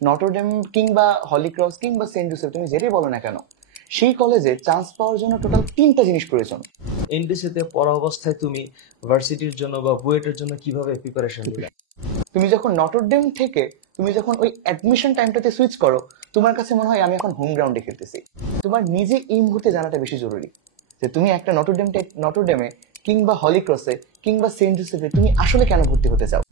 Notre Dame কিংবা Holy Cross কিংবা Saint Joseph তুমি যেটাই বলো না কেন, সেই কলেজে চান্স পাওয়ার জন্য টোটাল 3টা জিনিস প্রয়োজন। এনডিসিতে পড়া অবস্থায় তুমি ভার্সিটির জন্য বা বুয়েটের জন্য কিভাবে প্রিপারেশন নিলে? তুমি যখন নটরডেম থেকে তুমি যখন ওই অ্যাডমিশন টাইমটাতে সুইচ করো, তোমার কাছে মনে হয় আমি এখন হোম গ্রাউন্ডে খেলতেছি। তোমার নিজে এই মুহূর্তে জানাটা বেশি জরুরি যে তুমি একটা নটরডেমে কিংবা হলিক্রসে কিংবা সেন্ট জোসেফে তুমি আসলে কেন ভর্তি হতে চাও।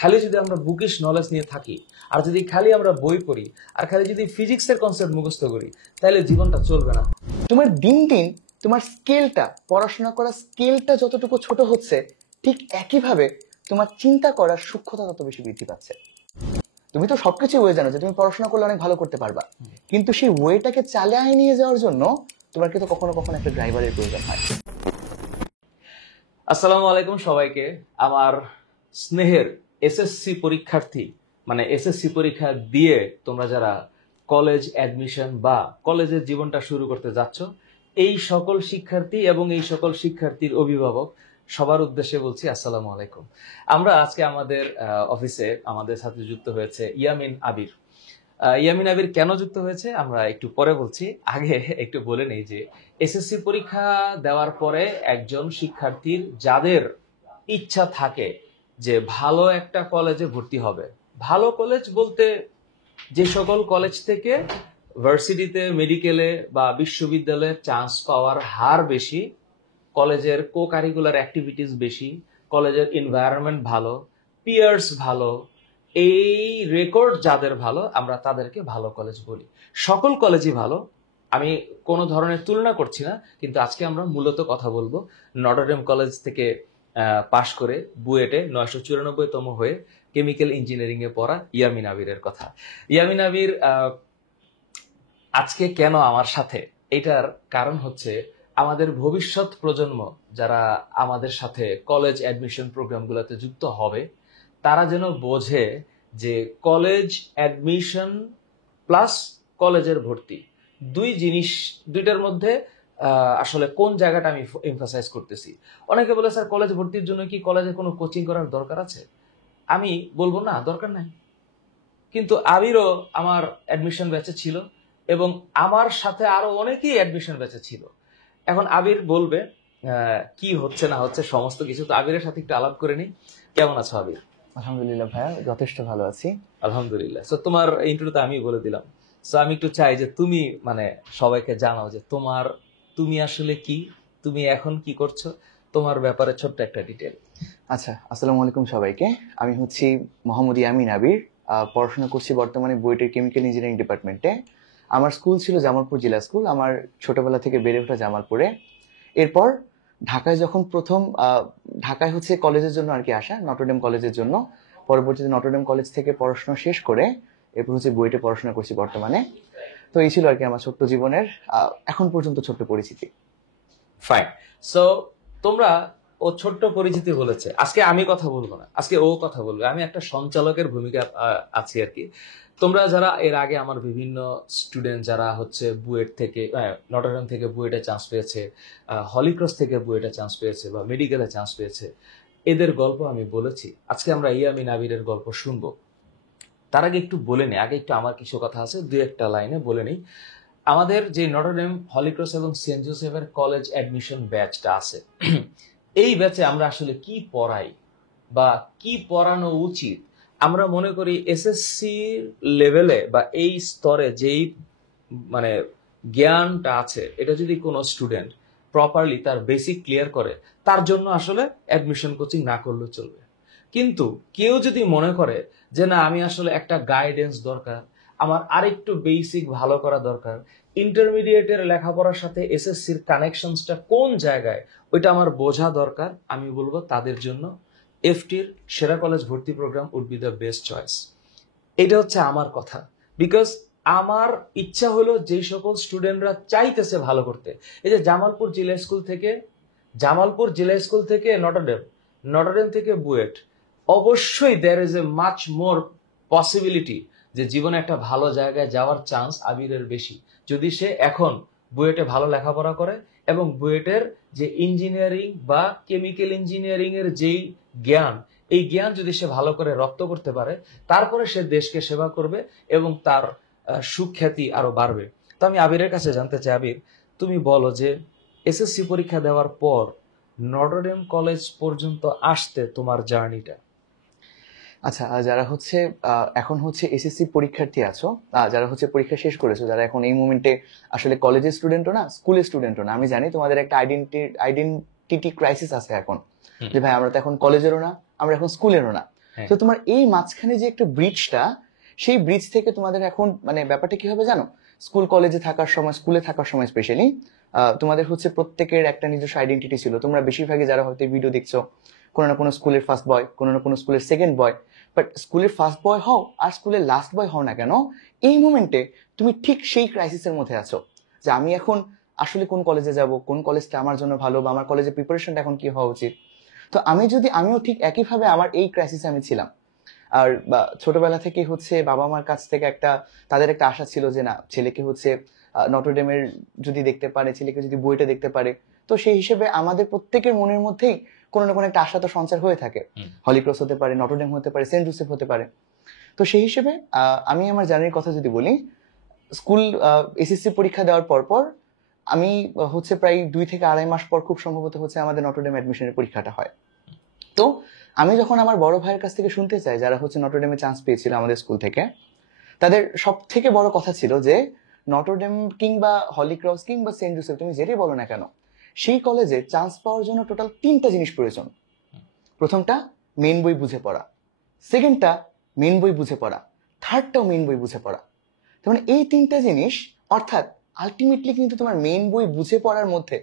খালি যদি আমরা বুকিশ নলেজ নিয়ে থাকি, আর যদি খালি আমরা বই পড়ি, আর খালি যদি ফিজিক্সের কনসেপ্ট মুখস্থ করি, তাহলে জীবনটা চলবে না। তোমার দিন দিন তোমার স্কেলটা, পড়াশোনা করার স্কেলটা যতটুকু ছোট হচ্ছে, ঠিক একইভাবে তোমার চিন্তা করার সূক্ষ্মতা তত বেশি বৃদ্ধি পাচ্ছে। তুমি তো সবকিছু ওয়ে জানো যে তুমি পড়াশোনা করলে অনেক ভালো করতে পারবা, কিন্তু সেই ওয়েটাকে চালিয়ে নিয়ে যাওয়ার জন্য তোমার কিন্তু কখনো কখনো একটা ড্রাইভারের প্রয়োজন হয়। আসসালামু আলাইকুম সবাইকে। আমার স্নেহের এসএসসি পরীক্ষার্থী, মানে এসএসসি পরীক্ষা দিয়ে তোমরা যারা কলেজ অ্যাডমিশন বা কলেজের জীবনটা শুরু করতে যাচ্ছ, এই সকল শিক্ষার্থী এবং এই সকল শিক্ষার্থীর অভিভাবক সবার উদ্দেশ্যে বলছি আসসালামু আলাইকুম। আমরা আজকে আমাদের অফিসে আমাদের সাথে যুক্ত হয়েছে ইয়ামিন আবির। ইয়ামিন আবির কেন যুক্ত হয়েছে আমরা একটু পরে বলছি। আগে একটু বলে নেই যে এসএসসি পরীক্ষা দেওয়ার পরে একজন শিক্ষার্থীর যাদের ইচ্ছা থাকে যে ভালো একটা কলেজে ভর্তি হবে, ভালো কলেজ বলতে যে সকল কলেজ থেকে ভার্সিটিতে, মেডিকেলে বা বিশ্ববিদ্যালয়ে চান্স পাওয়ার হার বেশি, কলেজের কো কারিকুলার অ্যাক্টিভিটিস বেশি, কলেজের এনভায়রনমেন্ট ভালো, পিয়ার্স ভালো, এই রেকর্ড যাদের ভালো, আমরা তাদেরকে ভালো কলেজ বলি। সকল কলেজই ভালো, আমি কোনো ধরনের তুলনা করছি না, কিন্তু আজকে আমরা মূলত কথা বলবো নটরডেম কলেজ থেকে পাশ করে বুয়েটে 994তম হয়ে কেমিক্যাল ইঞ্জিনিয়ারিং এ পড়া ইয়ামিন আবিরের কথা। ইয়ামিন আবির আজকে কেন আমার সাথে, এটার কারণ হচ্ছে আমাদের ভবিষ্যৎ প্রজন্ম যারা আমাদের সাথে কলেজ অ্যাডমিশন প্রোগ্রামগুলোতে যুক্ত হবে, তারা যেন বোঝে যে কলেজ অ্যাডমিশন প্লাস কলেজের ভর্তি দুইটার মধ্যে আসলে কোন জায়গাটা আমি এমফাসাইজ করতেছি। অনেকে বলে স্যার কলেজ ভর্তির জন্য কি কলেজে কোনো কোচিং করার দরকার আছে? আমি বলবো না, দরকার নাই। কিন্তু আবিরও আমার অ্যাডমিশন ব্যাচে ছিল এবং আমার সাথে আরো অনেকেই অ্যাডমিশন ব্যাচে ছিল। এখন আবির বলবে কি হচ্ছে না হচ্ছে সমস্ত কিছু। তো আবিরের সাথে একটু আলাপ করে নিই। কেমন আছো আবির? আলহামদুলিল্লাহ ভাইয়া, যথেষ্ট ভালো আছি। আলহামদুলিল্লাহ। সো তোমার ইন্টারভিউতে আমি বলে দিলাম। সো আমি একটু চাই যে তুমি মানে সবাইকে জানাও যে তুমি আসলে কি, তুমি এখন কি করছো, তোমার ব্যাপারে ছোট্ট একটা ডিটেল। আচ্ছা, আসসালামু আলাইকুম সবাইকে। আমি হচ্ছি মোহাম্মদ ইয়ামিন আবির। পড়াশোনা করছি বর্তমানে বুয়েটের কেমিক্যাল ইঞ্জিনিয়ারিং ডিপার্টমেন্টে। আমার স্কুল ছিল জামালপুর জেলা স্কুল। আমার ছোটবেলা থেকে বেড়ে ওঠা জামালপুরে। এরপর ঢাকায় যখন প্রথম ঢাকায় হচ্ছে কলেজের জন্য আর কি আসা, নটরডেম কলেজের জন্য। পরবর্তীতে নটরডেম কলেজ থেকে পড়াশোনা শেষ করে এরপর হচ্ছে বুয়েটে পড়াশোনা করছি বর্তমানে। তো এই ছিল আর কি আমার ছোট্ট জীবনের এখন পর্যন্ত ছোট্ট পরিচিতি। ফাইন। সো তোমরা, ও ছোট্ট পরিচিতি বলেছে, আজকে আমি কথা বলবো না, আজকে ও কথা বলবে। আমি একটা সঞ্চালকের ভূমিকা আছি আর কি। তোমরা যারা এর আগে আমার বিভিন্ন স্টুডেন্ট যারা হচ্ছে বুয়েট থেকে, নটরডেম থেকে বুয়েটে চান্স পেয়েছে, হলিক্রস থেকে বুয়েটে চান্স পেয়েছে বা মেডিকেলে চান্স পেয়েছে, এদের গল্প আমি বলেছি। আজকে আমরা ইয়ামিন আবিরের গল্প শুনবো। তার আগে একটু বলে নিই, আগে একটু আমার কিছু কথা আছে, দুই একটা লাইনে বলে নিই। আমাদের যে নটরডেম, হলিক্রস এবং সেন্ট জোসেফের কলেজ অ্যাডমিশন ব্যাচটা আছে, এই ব্যাচে আমরা আসলে কি পড়াই বা কি পড়ানো উচিত, আমরা মনে করি এসএসসি লেভেলে বা এই স্তরে যেই মানে জ্ঞানটা আছে, এটা যদি কোনো স্টুডেন্ট প্রপারলি তার বেসিক ক্লিয়ার করে, তার জন্য আসলে অ্যাডমিশন কোচিং না করলেও চলবে। কিন্তু কেউ যদি মনে করে যে না, আমি আসলে একটা গাইডেন্স দরকার, আমার আরেকটু বেসিক ভালো করা দরকার, ইন্টারমিডিয়েটের লেখাপড়ার সাথে এসএসসির কানেকশনসটা কোন জায়গায় ওইটা আমার বোঝা দরকার, আমি বলবো তাদের জন্য এফটির সেরা কলেজ ভর্তি programme would be the best choice. এটা হচ্ছে আমার কথা। বিকজ আমার ইচ্ছা হলো যে সকল স্টুডেন্টরা চাইতেছে ভালো করতে, এই যে জামালপুর জেলা স্কুল থেকে নটরডেম থেকে বুয়েট, অবশ্যই there is a much more possibility যে জীবনে একটা ভালো জায়গায় যাওয়ার চান্স আবিরের বেশি, যদি সে এখন বুয়েটে ভালো লেখাপড়া করে এবং বুয়েটের যে ইঞ্জিনিয়ারিং বা কেমিক্যাল ইঞ্জিনিয়ারিং এর যেই জ্ঞান, এই জ্ঞান যদি সে ভালো করে রপ্ত করতে পারে, তারপরে সে দেশকে সেবা করবে এবং তার সুখ্যাতি আরো বাড়বে। তো আমি আবিরের কাছে জানতে চাই, আবির, তুমি বলো যে এসএসসি পরীক্ষা দেওয়ার পর নটরডেম কলেজ পর্যন্ত আসতে তোমার জার্নিটা। আচ্ছা, যারা হচ্ছে এখন হচ্ছে এসএসসি পরীক্ষার্থী আছো, যারা হচ্ছে পরীক্ষা শেষ করেছো, যারা এখন এই মোমেন্টে আসলে কলেজের স্টুডেন্টও না, স্কুলের স্টুডেন্টও না, আমি জানি তোমাদের একটা আইডেন্টিটি ক্রাইসিস আছে এখন, যে ভাই আমরা তো এখন কলেজেরও না, আমরা এখন স্কুলেরও না। হ্যাঁ। তো তোমার এই মাঝখানে যে একটা ব্রিজটা, সেই ব্রিজ থেকে তোমাদের এখন মানে ব্যাপারটা কি হবে জানো? স্কুল কলেজে থাকার সময়, স্কুলে থাকার সময় স্পেশালি তোমাদের হচ্ছে প্রত্যেকের একটা নিজস্ব আইডেন্টিটি ছিল। তোমরা বেশিরভাগই যারা হয়তো ভিডিও দেখছো, কোনো না কোনো স্কুলের ফার্স্ট বয়, কোনো না কোনো স্কুলের সেকেন্ড বয়, বাট স্কুলের ফার্স্ট বয় হও আর স্কুলের লাস্ট বয় হও না কেন, এই মোমেন্টে তুমি ঠিক সেই ক্রাইসিসের মধ্যে আছো যে আমি এখন আসলে কোন কলেজে যাব, কোন কলেজটা আমার জন্য ভালো, বা আমার কলেজের প্রিপারেশনটা এখন কি হওয়া উচিত। তো আমিও ঠিক একইভাবে আমার এই ক্রাইসিসে আমি ছিলাম। আর ছোটবেলা থেকে হচ্ছে বাবা মার কাছ থেকে তাদের একটা আশা ছিল যে না, ছেলেকে হচ্ছে নটরডেমের যদি দেখতে পারে, ছেলেকে যদি বইটা দেখতে পারে, তো সেই হিসেবে আমাদের প্রত্যেকের মনের মধ্যেই কোনো না কোনো একটা আশা তো সঞ্চার হয়ে থাকে। হলিক্রস হতে পারে, নটরডেম হতে পারে, সেন্ট জোসেফ হতে পারে। তো সেই হিসেবে আমি আমার জার্নির কথা যদি বলি, স্কুল এসএসসি পরীক্ষা দেওয়ার পর আমি হচ্ছে প্রায় 2 থেকে আড়াই মাস পর খুব সম্ভবত হচ্ছে আমাদের নটরডেম অ্যাডমিশনের পরীক্ষাটা হয়। তো আমি যখন আমার বড় ভাইয়ের কাছ থেকে শুনতে চাই, যারা হচ্ছে নটরডেমে চান্স পেয়েছিল আমাদের স্কুল থেকে, তাদের সব থেকে বড় কথা ছিল যে নটরডেম কিংবা হলিক্রস কিংবা সেন্ট জোসেফ, তুমি যেটাই বলো না কেন, সেই কলেজে চান্স পাওয়ার জন্য টোটাল 3টা জিনিস প্রয়োজন। প্রথমটা মেন বই বুঝে পড়া, সেকেন্ডটা মেন বই বুঝে পড়া, থার্ডটাও মেন বই বুঝে পড়া। তার মানে এই 3টা জিনিস, অর্থাৎ আলটিমেটলি কিন্তু তোমার মেন বই বুঝে পড়ার মধ্যে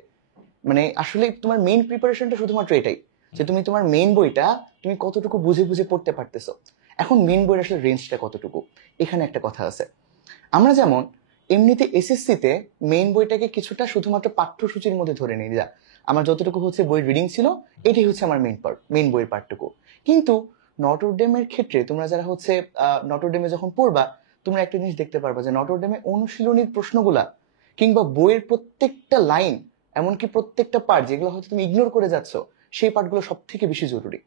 মানে আসলে তোমার মেইন প্রিপারেশনটা শুধুমাত্র এটাই, যে তুমি তোমার মেইন বইটা তুমি কতটুকু বুঝে বুঝে পড়তে পারতেছো। এখন মেইন বইয়ের আসলে রেঞ্জটা কতটুকু, এখানে একটা কথা আছে। আমরা যেমন এমনিতে এসএসসিতে মেইন বইটাকে কিছুটা শুধুমাত্র পাঠ্যসূচির মধ্যে ধরে নিই, যা আমার যতটুকু হচ্ছে বই রিডিং ছিল, এটাই হচ্ছে আমার মেইন বইয়ের পাঠটুকু। কিন্তু নটরডেমের ক্ষেত্রে তোমরা যারা হচ্ছে নটরডেমে যখন পড়বা, তোমরা একটা জিনিস দেখতে পারবা যে নটরডেমে অনুশীলনীর প্রশ্নগুলা কিংবা বইয়ের প্রত্যেকটা লাইন, এমনকি প্রত্যেকটা পার্ট যেগুলো হয়তো তুমি ইগনোর করে যাচ্ছ, সেই পার্টগুলো সব থেকে বেশি জরুরি।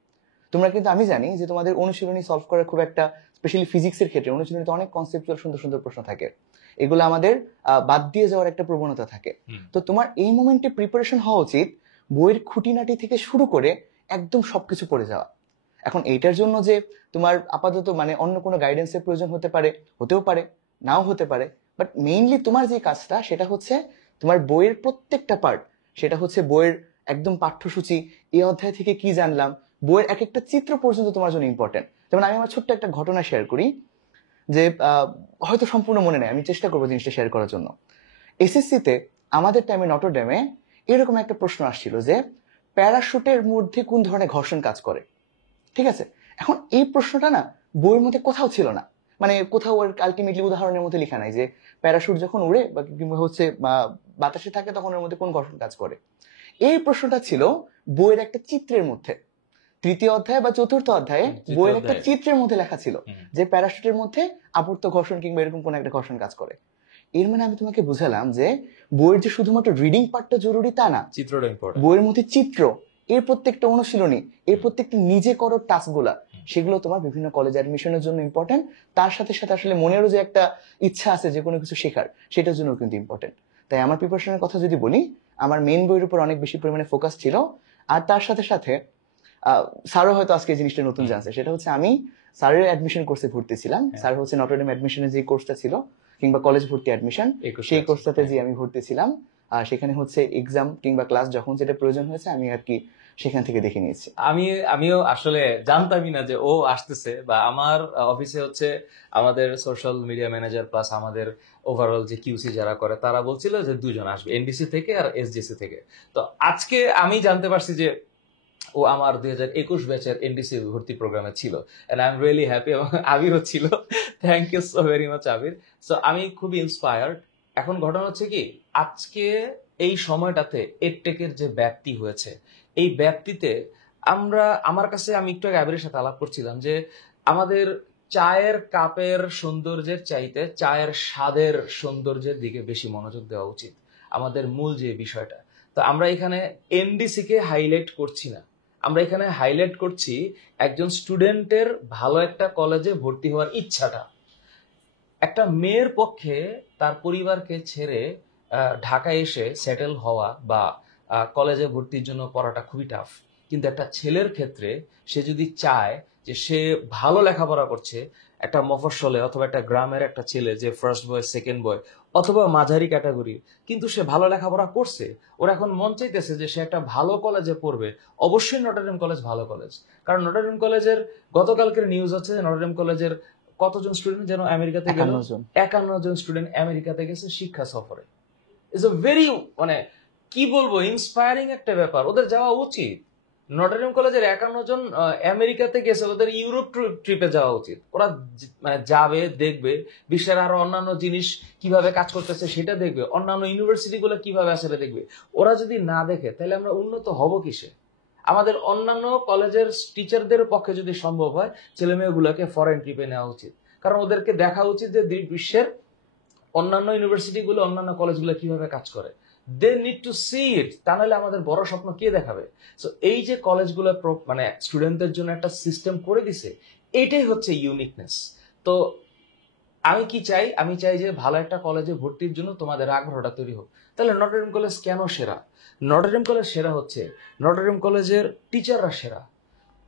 তোমরা কিন্তু, আমি জানি যে তোমাদের অনুশীলনী সলভ করার খুব একটা, স্পেশালি ফিজিক্সের ক্ষেত্রে অনুশীলনীতে অনেক কনসেপচুয়াল সুন্দর সুন্দর প্রশ্ন থাকে, এগুলো আমাদের বাদ দিয়ে যাওয়ার একটা প্রবণতা থাকে। তো তোমার এই মোমেন্টে প্রিপারেশন হওয়া উচিত বইয়ের খুঁটিনাটি থেকে শুরু করে একদম সবকিছু পড়ে যাওয়া। এখন এইটার জন্য যে তোমার আপাতত মানে অন্য কোনো গাইডেন্সের প্রয়োজন হতে পারে, হতেও পারে, নাও হতে পারে, বাট মেইনলি তোমার যে কাজটা সেটা হচ্ছে তোমার বইয়ের প্রত্যেকটা পার্ট, সেটা হচ্ছে বইয়ের একদম পাঠ্যসূচি, এই অধ্যায় থেকে কি জানলাম, বইয়ের এক একটা চিত্র পর্যন্ত তোমার জন্য ইম্পর্টেন্ট। যেমন আমি আমার ছোট্ট একটা ঘটনা শেয়ার করি, যে হয়তো সম্পূর্ণ মনে নেই, আমি চেষ্টা করবো জিনিসটা শেয়ার করার জন্য। এসএসসিতে আমাদের টাইমে নটরডেমে এরকম একটা প্রশ্ন আসছিল যে প্যারাশুটের মধ্যে কোন ধরনের ঘর্ষণ কাজ করে। ঠিক আছে, এখন এই প্রশ্নটা না বইয়ের মধ্যে কোথাও ছিল না, মানে কোথাও ওর আলটিমেটলি উদাহরণের মধ্যে লেখা নাই যে প্যারাশুট যখন উড়ে বা কিংবা হচ্ছে বাতাসে থাকে তখন ওর মধ্যে কোন ঘর্ষণ কাজ করে। এই প্রশ্নটা ছিল বইয়ের একটা চিত্রের মধ্যে, 3য় অধ্যায় বা 4র্থ অধ্যায়ে বইয়ের একটা চিত্রের মধ্যে লেখা ছিল যে প্যারাশুটের মধ্যে আবর্ত ঘর্ষণ কিংবা এরকম কোন একটা ঘর্ষণ কাজ করে। এর মানে আমি তোমাকে বুঝালাম যে বইয়ের যে শুধুমাত্র রিডিং পার্টটা জরুরি তা না, চিত্রটা ইম্পর্টেন্ট। বইয়ের মধ্যে চিত্র, এর প্রত্যেকটা অনুশীলনী, এর প্রত্যেকটা নিজে করো টাস্কগুলা, সেগুলো তোমার বিভিন্ন কলেজ অ্যাডমিশনের জন্য ইম্পর্টেন্ট। তার সাথে সাথে আসলে মনেরও যে একটা ইচ্ছা আছে যে কোনো কিছু শেখার, সেটার জন্য কিন্তু ইম্পর্টেন্ট। তাই আমার প্রিপারেশনের কথা যদি বলি, আমার মেইন বইয়ের উপর অনেক বেশি পরিমাণে ফোকাস ছিল। আর তার সাথে সাথে স্যারও হয়তো আজকে এই জিনিসটা নতুন জানছে, সেটা হচ্ছে আমি স্যারের অ্যাডমিশন কোর্সে ভর্তি ছিলাম। স্যার হচ্ছে নটরডেম অ্যাডমিশনের যে কোর্সটা ছিল কিংবা কলেজ ভর্তি অ্যাডমিশন, সেই কোর্সটাতে যে আমি ভর্তি ছিলাম, সেখানে হচ্ছে এক্সাম কিংবা ক্লাস যখন যেটা প্রয়োজন হয়েছে আমি আর কি সেখান থেকে দেখে নিয়েছি। আমিও আসলে জানতামই না যে ও আসতেছে, বা আমার অফিসে হচ্ছে আমাদের সোশ্যাল মিডিয়া ম্যানেজার প্লাস আমাদের ওভারঅল যে কিউসি যারা করে তারা বলছিল যে 2জন আসবে, এনডিসি থেকে আর এসডিসি থেকে। তো আজকে আমি জানতে পারছি যে ও আমার 2021 ব্যাচের এনডিসি ভর্তি প্রোগ্রামে ছিল, and I am really happy, এবং আবিরও ছিল। Thank you so very much Abir. So আমি খুবই ইন্সপায়ার্ড। এখন ঘটনা হচ্ছে কি, আজকে এই সময়টাতে এডটেকের যে ব্যাপ্তি হয়েছে, এই ব্যাপ্তিতে আমার কাছে, আমি একটু আগে আবিরের সাথে আলাপ করছিলাম যে আমাদের চায়ের কাপের সৌন্দর্যের চাইতে চায়ের স্বাদের সৌন্দর্যের দিকে বেশি মনোযোগ দেওয়া উচিত, আমাদের মূল যে বিষয়টা। তো আমরা এখানে এনডিসি কে হাইলাইট করছি না, আমরা এখানে হাইলাইট করছি একজন স্টুডেন্টের ভালো একটা কলেজে ভর্তি হওয়ার ইচ্ছাটা। একটা মেয়ের পক্ষে তার পরিবারকে ছেড়ে ঢাকায় এসে সেটেল হওয়া বা কলেজে ভর্তির জন্য পড়াটা খুবই টাফ। কিন্তু একটা ছেলের ক্ষেত্রে সে যদি চায় যে সে ভালো লেখাপড়া করছে, একটা মফস্বলে অথবা একটা গ্রামের একটা ছেলে যে ফার্স্ট বয় সেকেন্ড বয় অথবা মাঝারি ক্যাটাগরি, কিন্তু সে ভালো লেখাপড়া করছে, ওর এখন মন চাইতেছে যে সে একটা ভালো কলেজে পড়বে, অবশ্যই নটরডেম কলেজ ভালো কলেজ। কারণ নটরডেম কলেজের গতকালকের নিউজ হচ্ছে নটরডেম কলেজের কতজন স্টুডেন্ট যেন আমেরিকাতে গেল, 51 জন। 51 জন স্টুডেন্ট আমেরিকাতে গেছে শিক্ষা সফরে। ইটস এ ভেরি, মানে কি বলবো, ইন্সপায়ারিং একটা ব্যাপার। ওদের যাওয়া উচিত। নটরডেম কলেজের 51 জন আমেরিকাতে গেছে, ওদের ইউরোপ ট্রিপে যাওয়া উচিত। ওরা মানে যাবে, দেখবে বিশ্বের আরো অন্যান্য জিনিস কিভাবে কাজ করতেছে সেটা দেখবে, অন্যান্য ইউনিভার্সিটি গুলো কিভাবে আসলে দেখবে। ওরা যদি না দেখে তাহলে আমরা উন্নত হব কিসে? আমাদের অন্যান্য কলেজের টিচারদের পক্ষে যদি সম্ভব হয় ছেলে মেয়েগুলোকে ফরেন ট্রিপে নেওয়া উচিত। কারণ ওদেরকে দেখা উচিত যে বিশ্বের অন্যান্য ইউনিভার্সিটিগুলো, অন্যান্য কলেজগুলো কিভাবে কাজ করে। দে নিড টু সি ইট। তা নাহলে আমাদের বড় স্বপ্ন কে দেখাবে? সো এই যে কলেজগুলো মানে স্টুডেন্টদের জন্য একটা সিস্টেম করে দিছে, এইটাই হচ্ছে ইউনিকনেস। তো আমি কি চাই? আমি চাই যে ভালো একটা কলেজে ভর্তির জন্য তোমাদের আগ্রহটা তৈরি হোক। তাহলে নটরডেম কলেজ কেন সেরা? নটরডেম কলেজ সেরা হচ্ছে নটরডেম কলেজের টিচাররা সেরা,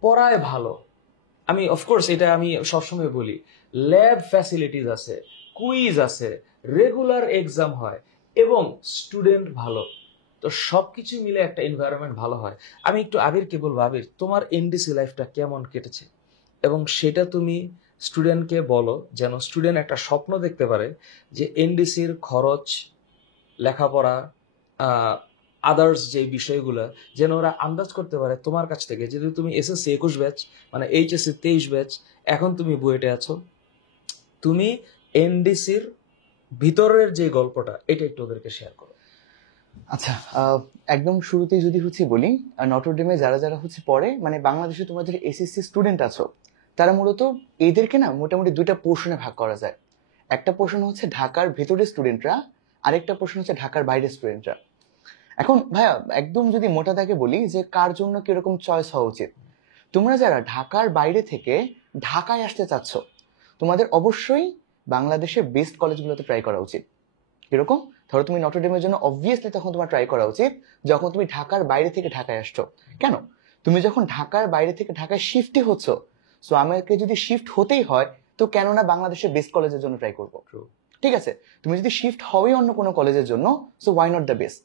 পড়ায় ভালো। আমি অফকোর্স এটা আমি সবসময় বলি, ল্যাব ফ্যাসিলিটিস আছে, কুইজ আছে, রেগুলার এক্সাম হয় এবং স্টুডেন্ট ভালো। তো সবকিছু মিলে একটা এনভায়রনমেন্ট ভালো হয়। আমি একটু আবিরকে বলবো, আবির তোমার এনডিসি লাইফটা কেমন কেটেছে এবং সেটা তুমি স্টুডেন্টকে বলো, যেন স্টুডেন্ট একটা স্বপ্ন দেখতে পারে যে এনডিসির খরচ, লেখাপড়া, আদার্স যে বিষয়গুলো যেন ওরা আন্দাজ করতে পারে তোমার কাছ থেকে। যদি তুমি এসএসসি 21 ব্যাচ, মানে এইচএসসি 23 ব্যাচ, এখন তুমি বুয়েটে আছো, তুমি এনডিসির ভিতরের যে গল্পটা এটা একটু ওদেরকে শেয়ার করো। আচ্ছা, একদম শুরুতেই যদি বলি, নটরডেমে যারা যারা পড়ে, মানে বাংলাদেশে তোমাদের এসএসসি স্টুডেন্ট আছো, তারা মূলত এদেরকে না মোটামুটি দুইটা পোর্শনে ভাগ করা যায়। একটা পোর্শন হচ্ছে ঢাকার ভেতরের স্টুডেন্টরা, আরেকটা পোর্শন হচ্ছে ঢাকার বাইরের স্টুডেন্টরা। এখন ভাইয়া একদম যদি মোটা দাগে বলি যে কার জন্য কিরকম চয়েস হওয়া উচিত, তোমরা যারা ঢাকার বাইরে থেকে ঢাকায় আসতে চাচ্ছ, তোমাদের অবশ্যই বাংলাদেশের বেস্ট কলেজগুলোতে ট্রাই করা উচিত। কিরকম? ধরো তুমি নটরডেমের জন্য অবভিয়াসলি তখন তোমার ট্রাই করা উচিত যখন তুমি ঢাকার বাইরে থেকে ঢাকায় আসছো। কেন? তুমি যখন ঢাকার বাইরে থেকে ঢাকায় শিফটই হচ্ছ, সো আমাকে যদি শিফট হতেই হয় তো কেন না বাংলাদেশের বেস্ট কলেজের জন্য ট্রাই করবো। ঠিক আছে, তুমি যদি শিফট হওয়াই অন্য কোনো কলেজের জন্য, so why not the best.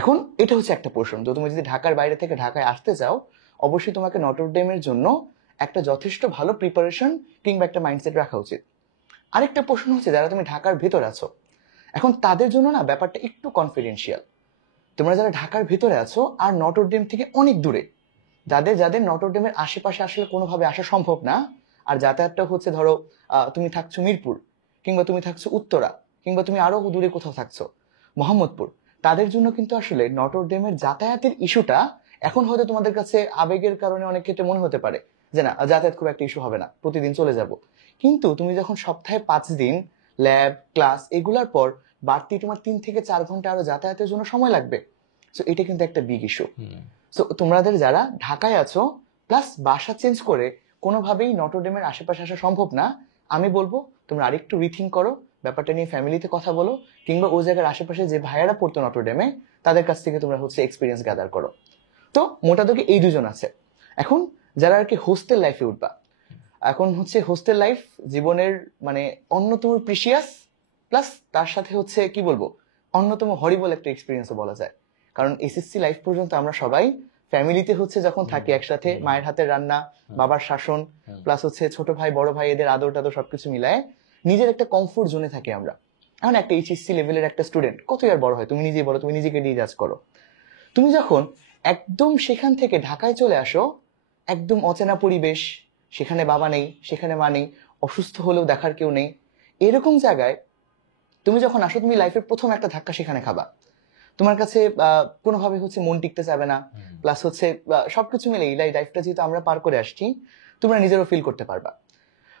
এখন এটা হচ্ছে একটা পোর্শন। তো তুমি যদি ঢাকার বাইরে থেকে ঢাকায় আসতে চাও, অবশ্যই তোমাকে নটরডেমের জন্য একটা যথেষ্ট ভালো প্রিপারেশন কিংবা একটা মাইন্ডসেট রাখা উচিত। আরেকটা প্রশ্ন হচ্ছে যারা তুমি ঢাকার ভেতরে আছো, এখন তাদের জন্য না ব্যাপারটা একটু কনফিডেন্সিয়াল। তোমরা যারা ঢাকার ভেতরে আছো আর নটরডেম থেকে অনেক দূরে, যাদের যাদের নটরডেমের আশেপাশে আসলে কোনোভাবে আসা সম্ভব না, আর যাতায়াতটা হচ্ছে ধরো তুমি থাকছো মিরপুর, কিংবা তুমি থাকছো উত্তরা, কিংবা তুমি আরো দূরে কোথাও থাকছো মোহাম্মদপুর, তাদের জন্য কিন্তু আসলে নটরডেমের যাতায়াতের ইস্যুটা এখন হয়তো তোমাদের কাছে আবেগের কারণে অনেক ক্ষেত্রে মনে হতে পারে যে না, যাতায়াত খুব একটা ইস্যু হবে না, প্রতিদিন চলে যাব। কিন্তু তুমি যখন সপ্তাহে 5 দিন ল্যাব ক্লাস এগুলার পর বাড়তি তোমার 3 থেকে 4 ঘন্টা আরো যাতায়াতের জন্য সময় লাগবে, সো এটা কিন্তু একটা বিগ ইস্যু। সো তোমাদের যারা ঢাকায় আছো প্লাস বাসা চেঞ্জ করে কোনোভাবেই নটরডেমের আশেপাশে আসা সম্ভব না, আমি বলবো তোমরা আরেকটু রিথিঙ্ক করো, ব্যাপারটা নিয়ে ফ্যামিলিতে কথা বলো, কিংবা ওই জায়গার আশেপাশে যে ভাইয়ারা পড়তো নটরডেমে তাদের কাছ থেকে তোমরা এক্সপিরিয়েন্স গ্যাদার করো। তো মোটা দাগে এই দুজন আছে। এখন যারা আর কি হোস্টেল লাইফে উঠবা, এখন হোস্টেল লাইফ জীবনের মানে অন্যতম প্রিসিয়াস, প্লাস তার সাথে কি বলবো, অন্যতম হরিবল একটা এক্সপিরিয়েন্সও বলা যায়। কারণ এসএসসি লাইফ পর্যন্ত আমরা সবাই ফ্যামিলিতে যখন থাকি একসাথে, মায়ের হাতের রান্না, বাবার শাসন, প্লাস ছোট ভাই বড় ভাই এদের আদর টাদর সবকিছু মিলায় নিজের একটা কমফোর্ট জোনে থাকি আমরা। এখন একটা এইচএসসি লেভেলের একটা স্টুডেন্ট কতই আর বড় হয়, তুমি নিজেই বলো, তুমি নিজেকে দিয়ে জাজ করো। তুমি যখন একদম সেখান থেকে ঢাকায় চলে আসো, একদম অচেনা পরিবেশ, সেখানে বাবা নেই, সেখানে মা নেই, অসুস্থ হলেও দেখার কেউ নেই, এরকম জায়গায় তুমি যখন আসো, তুমি লাইফের প্রথম একটা ধাক্কা সেখানে খাবা। তোমার কাছে কোনোভাবে মন টিকতে চাবে না, প্লাস সবকিছু মিলে এই লাইফটা যেহেতু আমরা পার করে আসছি, তোমরা নিজেরও ফিল করতে পারবা।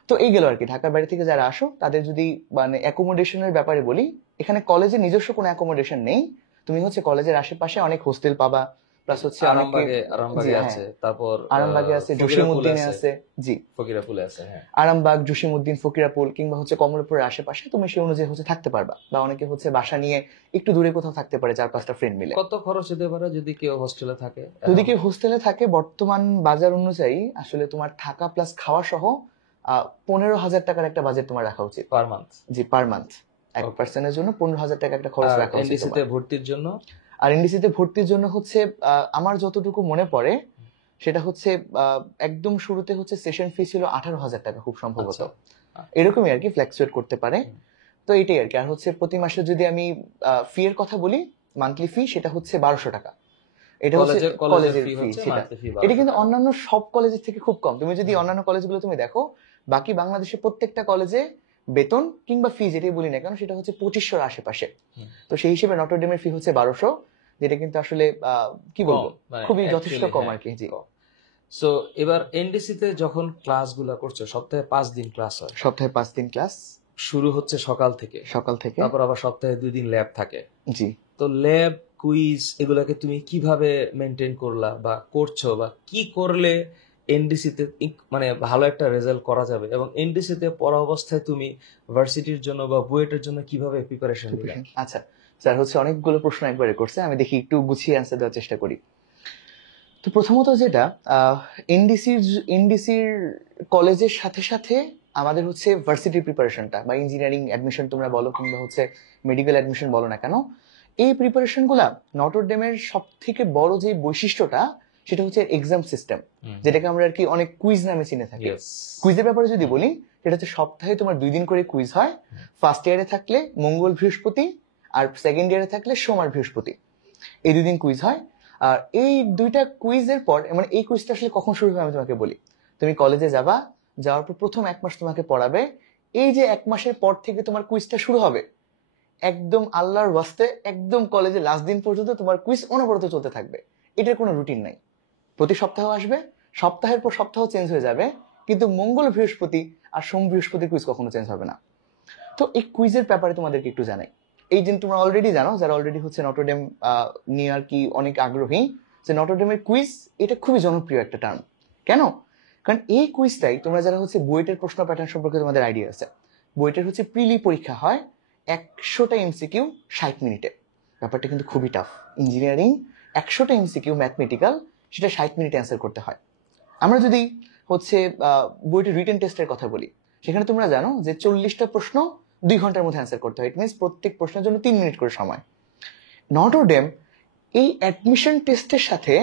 তো এই গেল আর কি ঢাকার বাড়ি থেকে যারা আসো তাদের যদি মানে অ্যাকোমোডেশনের ব্যাপারে বলি, এখানে কলেজে নিজস্ব কোনো অ্যাকোমোডেশন নেই। তুমি কলেজের আশেপাশে অনেক হোস্টেল পাবা, প্লাস হচ্ছে অনেকে আরামবাগে জি হ্যাঁ আছে, তারপর আরামবাগে আছে, ফকিরাপুল জসিমউদ্দিনে আছে, আছে। জি ফকিরাপুলে আছে, হ্যাঁ। আরামবাগ, জসিমউদ্দিন, ফকিরাপুল কিংবা হচ্ছে কমলাপুরের আশেপাশে তুমি সেই অনুযায়ী হচ্ছে থাকতে পারবা, বা অনেকে হচ্ছে বাসা নিয়ে একটু দূরে কোথাও থাকতে পারে 4-5টা ফ্রেন্ড মিলে। কত খরচ হতে পারে যদি কেউ হোস্টেলে থাকে? যদি কেউ হোস্টেলে থাকে বর্তমান বাজার অনুযায়ী আসলে তোমার থাকা প্লাস খাওয়া সহ 15,000 টাকার একটা বাজেট তোমার রাখা উচিত পার মান্থ? জি পার মান্থ এক Okay. পার্সনের জন্য 15,000 টাকা একটা খরচ রাখা উচিত এনডিসি তে তোমার। ভর্তির জন্য? আর এনডিসিতে ভর্তির জন্য হচ্ছে আমার যতটুকু মনে পড়ে সেটা হচ্ছে একদম শুরুতে হচ্ছে সেশন ফি ছিল 18,000 টাকা খুব সম্ভবত, আচ্ছা। এরকমই আর কি, ফ্ল্যাকচুয়েট করতে পারে। তো এটাই আর কি। আর হচ্ছে প্রতি মাসে যদি আমি ফি এর কথা বলি, মান্থলি ফি সেটা হচ্ছে 1200 টাকা। এটা হচ্ছে কলেজের ফি, সেটা এটা কিন্তু অন্যান্য সব কলেজের থেকে খুব কম। তুমি যদি অন্যান্য কলেজগুলো তুমি দেখো, বাকি বাংলাদেশের প্রত্যেকটা কলেজে বেতন কিংবা ফি যেটাই বলি না কেন সেটা হচ্ছে 2500 আশেপাশে। তো সেই হিসেবে নটরডেমের ফি হচ্ছে 1200, যেটা কিন্তু আসলে কি বলবো খুবই যথেষ্ট কম আর কি। জি সো এবার এনডিসি তে যখন ক্লাসগুলো করছো, সপ্তাহে 5 দিন ক্লাস হয়, সপ্তাহে 5 দিন ক্লাস, শুরু হচ্ছে সকাল থেকে, তারপর আবার সপ্তাহে 2 দিন ল্যাব থাকে। জি তো ল্যাব কুইজ এগুলাকে তুমি কিভাবে মেনটেন করলা বা করছো, বা কি করলে এনডিসি তে মানে ভালো একটা রেজাল্ট করা যাবে, এবং এনডিসি তে পড়া অবস্থায় তুমি ভার্সিটির জন্য বা বুয়েটের জন্য কিভাবে প্রিপারেশন নিলে? আচ্ছা স্যার হচ্ছে অনেকগুলো প্রশ্ন একবারে করছে, আমি দেখি একটু গুছিয়ে অ্যান্সার দেওয়ার চেষ্টা করি। তো প্রথমত যেটা এনডিসির কলেজের সাথে সাথে আমাদের হচ্ছে ভার্সিটির প্রিপারেশনটা, বা ইঞ্জিনিয়ারিং অ্যাডমিশন তোমরা বলো কিংবা হচ্ছে মেডিকেল অ্যাডমিশন বলো না কেন, এই প্রিপারেশনগুলা নটরডেমের সব থেকে বড় যে বৈশিষ্ট্যটা সেটা হচ্ছে এক্সাম সিস্টেম, যেটাকে আমরা আর কি অনেক কুইজ নামে চিনে থাকি। কুইজের ব্যাপারে যদি বলি, সেটা হচ্ছে সপ্তাহে তোমার 2 দিন করে কুইজ হয়। ফার্স্ট ইয়ারে থাকলে মঙ্গল বৃহস্পতি, আর সেকেন্ড ইয়ারে থাকলে সোম আর বৃহস্পতি, এই 2 দিন কুইজ হয়। আর এই 2টা কুইজের পর, মানে এই কুইজটা আসলে কখন শুরু হবে আমি তোমাকে বলি। তুমি কলেজে যাবা, যাওয়ার পর প্রথম 1 মাস তোমাকে পড়াবে। এই যে 1 মাসের পর থেকে তোমার কুইজটা শুরু হবে, একদম আল্লাহর ওয়াস্তে একদম কলেজে লাস্ট দিন পর্যন্ত তোমার কুইজ অনবরত চলতে থাকবে। এটার কোনো রুটিন নাই। প্রতি সপ্তাহ আসবে, সপ্তাহের পর সপ্তাহ চেঞ্জ হয়ে যাবে, কিন্তু মঙ্গল বৃহস্পতি আর সোম বৃহস্পতির কুইজ কখনো চেঞ্জ হবে না। তো এই কুইজের ব্যাপারে তোমাদেরকে একটু জানাই। এই দিন তোমরা অলরেডি জানো, যারা অলরেডি হচ্ছে নটরডেম নিয়ে আর কি অনেক আগ্রহী, যে নটরডেমের কুইজ এটা খুবই জনপ্রিয় একটা টার্ম। কেন? কারণ এই কুইজটাই তোমরা যারা হচ্ছে বুয়েটের প্রশ্ন প্যাটার্ন সম্পর্কে তোমাদের আইডিয়া আছে, বুয়েটের হচ্ছে প্রিলি পরীক্ষা হয় 100টা এমসিকিউ 60 মিনিটে। ব্যাপারটা কিন্তু খুবই টাফ। ইঞ্জিনিয়ারিং 100টা এমসিকিউ ম্যাথমেটিক্যাল, সেটা 60 মিনিটে অ্যান্সার করতে হয়। আমরা যদি হচ্ছে বুয়েটের রিটেন টেস্টের কথা বলি, সেখানে তোমরা জানো যে 40টা প্রশ্ন 2 ঘন্টার মধ্যে অ্যান্সার করতে হয়। ইট মিনস প্রত্যেক প্রশ্নের জন্য 3 মিনিট করে সময়। নটরডেম এই অ্যাডমিশন টেস্টের সাথে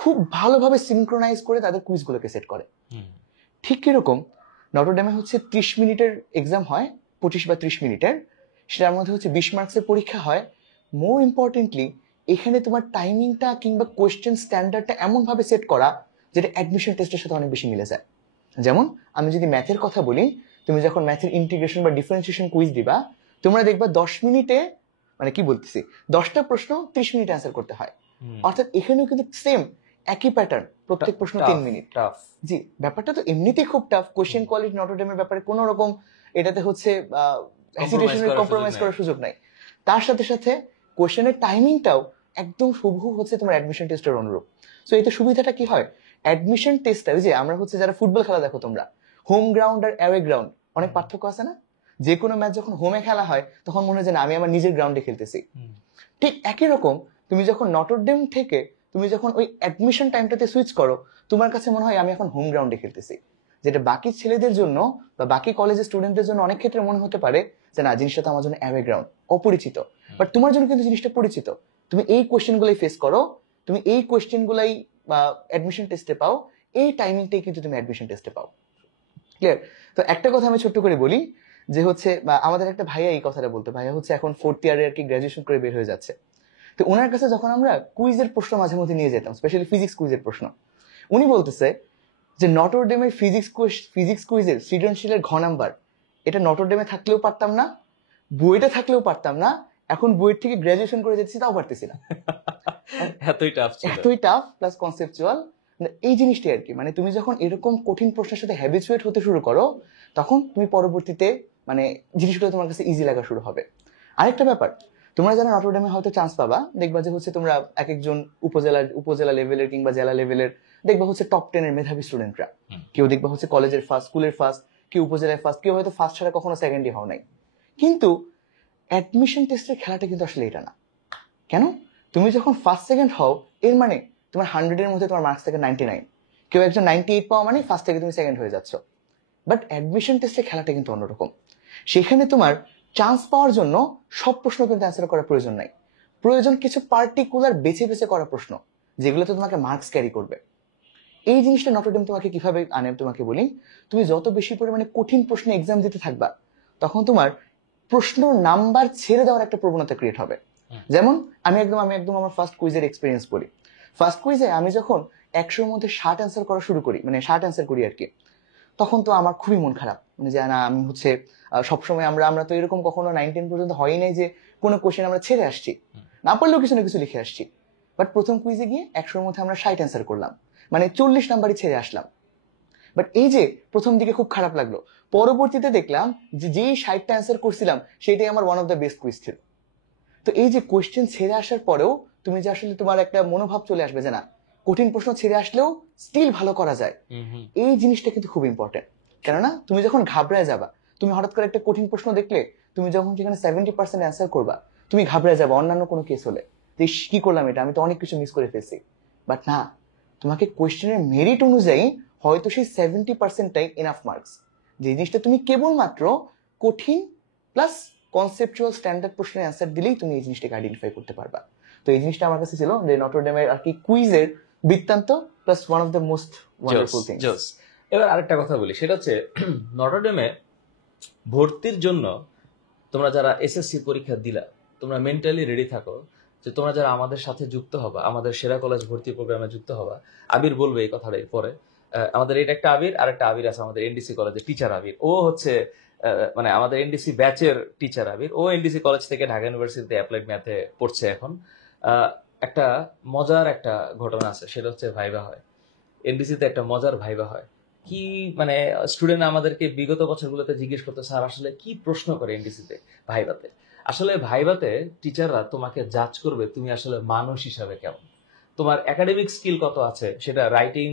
খুব ভালোভাবে সিনক্রোনাইজ করে তাদের কুইজগুলোকে সেট করে। ঠিক কিরকম, নটরডেমে হচ্ছে 30 মিনিটের এক্সাম হয়, 25 বা 30 মিনিটের, সেটার মধ্যে হচ্ছে 20 মার্কসের পরীক্ষা হয়। মোর ইম্পর্টেন্টলি এখানে তোমার টাইমিংটা কিংবা কোয়েশ্চেন স্ট্যান্ডার্ডটা এমনভাবে সেট করা যেটা অ্যাডমিশন টেস্টের সাথে অনেক বেশি মিলে যায়। যেমন আমি যদি ম্যাথের কথা বলি, তুমি যখন ম্যাথের ইন্টিগ্রেশন বা ডিফারেন্সিয়েশন কুইজ দিবা, তোমরা দেখবা 10 মিনিটে, মানে কি বলতেছি, 10টা প্রশ্ন 30 মিনিটে অ্যান্সার করতে হয়। অর্থাৎ এখানেও কিন্তু সেম একই প্যাটার্ন, প্রত্যেক প্রশ্ন 3 মিনিট। জি, ব্যাপারটা তো এমনিতেই খুব টাফ। কোশ্চেন কোয়ালিটি নটরডেমের ব্যাপারে কোনো রকম এটাতে হচ্ছে হেসিটেশনের কম্প্রোমাইজ করার সুযোগ নাই। তার সাথে সাথে কোশ্চেনের টাইমিংটাও একদম হুবহু হচ্ছে তোমার অ্যাডমিশন টেস্টের অনুরূপ। সো এতে সুবিধাটা কি হয়, অ্যাডমিশন টেস্টটা, ওই যে আমরা হচ্ছে যারা ফুটবল খেলা দেখো তোমরা, হোম গ্রাউন্ড আর অ্যাওয়ে গ্রাউন্ড অনেক পার্থক্য আছে না? যে কোনো ম্যাচ যখন হোমে খেলা হয় তখন মনে হয় যে না আমি আমার নিজের গ্রাউন্ডে খেলতেছি। ঠিক একই রকম তুমি যখন নটরডেম থেকে তুমি যখন ওই অ্যাডমিশন টাইমটাতে সুইচ করো, তোমার কাছে মনে হয় আমি এখন হোম গ্রাউন্ডে খেলতেছি। যেটা বাকি ছেলেদের জন্য বা বাকি কলেজের স্টুডেন্টদের জন্য অনেক ক্ষেত্রে মনে হতে পারে যে না, জিনিসটা তো আমার জন্য অ্যাওয়ে গ্রাউন্ড, অপরিচিত। বাট তোমার জন্য কিন্তু জিনিসটা পরিচিত। তুমি এই কোয়েশ্চেনগুলাই ফেস করো, তুমি এই কোয়েশ্চেনগুলাই অ্যাডমিশন টেস্টে পাও, এই টাইমিংটাই কিন্তু তুমি অ্যাডমিশন টেস্টে পাও। ক্লিয়ার? তো একটা কথা আমি ছোট্ট করে বলি, যে হচ্ছে আমাদের একটা ভাইয়া এই কথাটা বলতো, ভাইয়া হচ্ছে এখন 4th ইয়ারে আর কি গ্রাজুয়েশন করে বের হয়ে যাচ্ছে। তো ওনার কাছে যখন আমরা কুইজের প্রশ্ন মাঝে মধ্যে নিয়ে যেতাম, স্পেশালি ফিজিক্স কুইজের প্রশ্ন, উনি বলতেছে যে নটরডেমের ফিজিক্স কুইজের সৃজনশীলের ঘ নাম্বার, এটা নটরডেমে থাকলেও পারতাম না, বুয়েটে থাকলেও পারতাম না, এখন বুয়েট থেকে গ্রাজুয়েশন করে যেতেছি তাও পারতেছি না। এতই টাফ প্লাস কনসেপচুয়াল। এই জিনিসটাই আর কি, মানে তুমি যখন এরকম কঠিন প্রশ্নের সাথে হ্যাবিচুয়েট হতে শুরু করো, তখন তুমি পরবর্তীতে মানে জিনিসগুলো তোমার কাছে ইজি লাগা শুরু হবে। আরেকটা ব্যাপার, তোমরা যারা নটরডেমে হয়তো চান্স পাবা, দেখবা যে হচ্ছে তোমরা এক একজন উপজেলা লেভেলের কিংবা জেলা লেভেলের দেখবা হচ্ছে টপ 10 এর মেধাবী স্টুডেন্টরা। কেউ দেখবা হচ্ছে কলেজের ফার্স্ট, স্কুলের ফার্স্ট, কেউ উপজেলায় ফার্স্ট, কেউ হয়তো ফার্স্ট ছাড়া কখনো সেকেন্ডই হও নাই। কিন্তু অ্যাডমিশন টেস্টের খেলাটা কিন্তু আসলে এটা না। কেন? তুমি যখন ফার্স্ট সেকেন্ড হও, এর মানে তোমার 100-এর মধ্যে তোমার মার্কস থেকে 99, কেউ একজন 98 পাওয়া মানে ফার্স্ট থেকে তুমি সেকেন্ড হয়ে যাচ্ছ। বাট অ্যাডমিশন টেস্টের খেলাটা কিন্তু অন্যরকম। সেখানে তোমার চান্স পাওয়ার জন্য সব প্রশ্ন কিন্তু অ্যান্সার করার প্রয়োজন নাই, প্রয়োজন কিছু পার্টিকুলার বেছে বেছে করা প্রশ্ন, যেগুলোতে তোমাকে মার্কস ক্যারি করবে। এই জিনিসটা নটরডেম তোমাকে কিভাবে আনে তোমাকে বলি। তুমি যত বেশি পরিমাণে কঠিন প্রশ্ন এক্সাম দিতে থাকবা, তখন তোমার প্রশ্ন নাম্বার ছেড়ে দেওয়ার একটা প্রবণতা ক্রিয়েট হবে। যেমন আমি একদম আমার ফার্স্ট কুইজের এক্সপিরিয়েন্স বলি। ফার্স্ট কুইজে আমি যখন 100-এর মধ্যে 60 অ্যান্সার করা শুরু করি, মানে 60 অ্যান্সার করি আর কি, তখন তো আমার খুবই মন খারাপ, মানে যে না আমি হচ্ছে সবসময় আমরা তো এরকম কখনো 9-10 পর্যন্ত হয়ই নাই যে কোনো কোশ্চেন আমরা ছেড়ে আসছি, না পারলেও কিছু না কিছু লিখে আসছি। বাট প্রথম কুইজে গিয়ে 100-এর মধ্যে আমরা 60 অ্যান্সার করলাম, মানে 40 নাম্বারই ছেড়ে আসলাম। বাট এই যে প্রথম দিকে খুব খারাপ লাগলো, পরবর্তীতে দেখলাম যে যেই 60টা অ্যান্সার করছিলাম সেটাই আমার one of the best quiz ছিল। তো এই যে কোয়েশ্চেন ছেড়ে আসার পরেও তুমি যে আসলে তোমার একটা মনোভাব চলে আসবে যে না, কঠিন প্রশ্ন ছেড়ে আসলেও স্টিল ভালো করা যায়, এই জিনিসটা কিন্তু খুব ইম্পর্টেন্ট। কেননা তুমি যখন ঘাবড়ায় যাবা, তুমি হঠাৎ করে একটা কঠিন প্রশ্ন দেখলে, তুমি যখন সেখানে 70% অ্যান্সার করবা, তুমি ঘাবড়ায় যাবা অন্যান্য কোনো কেস হলে, যে কি করলাম এটা, আমি তো অনেক কিছু মিস করে ফেলছি। বাট না, তোমাকে কোয়েশ্চেনের মেরিট অনুযায়ী হয়তো সেই 70%টাই এনাফ মার্কস, যে জিনিসটা তুমি কেবলমাত্র কঠিন প্লাস কনসেপচুয়াল স্ট্যান্ডার্ড প্রশ্নের অ্যান্সার দিলেই তুমি এই জিনিসটাকে আইডেন্টিফাই করতে পারবা। তো এই জিনিসটা আমার কাছে ছিল যে নটরডেমের আর কি কুইজের বৃত্তান্ত plus one of the most wonderful things. এবার আরেকটা কথা বলি, সেটা হচ্ছে নটরডেমে ভর্তির জন্য তোমরা যারা এসএসসি পরীক্ষা দিলা, তোমরা মেন্টালি রেডি থাকো যে তোমরা যারা আমাদের সাথে যুক্ত হবা, আমাদের সেরা কলেজ ভর্তি প্রোগ্রামে যুক্ত হবা। আবির বলবে এই কথাটা পরে। আমাদের এটা একটা আবির, আর একটা আবির আছে আমাদের এনডিসি কলেজের টিচার আবির। ও হচ্ছে মানে আমাদের এনডিসি ব্যাচের টিচার আবির। ও এনডিসি কলেজ থেকে ঢাকা ইউনিভার্সিটিতে অ্যাপ্লাইড ম্যাথে পড়ছে এখন। একটা মজার একটা ঘটনা আছে, সেটা হচ্ছে ভাইবা হয় এনডিসিতে, একটা মজার ভাইবা হয়। কি মানে স্টুডেন্ট আমাদেরকে বিগত বছরগুলোতে জিজ্ঞেস করতে, স্যার আসলে কি প্রশ্ন করে এনডিসিতে ভাইবাতে। আসলে ভাইবাতে টিচাররা তোমাকে জাজ করবে তুমি আসলে মানুষ হিসাবে কেমন, তোমার একাডেমিক স্কিল কত আছে, সেটা রাইটিং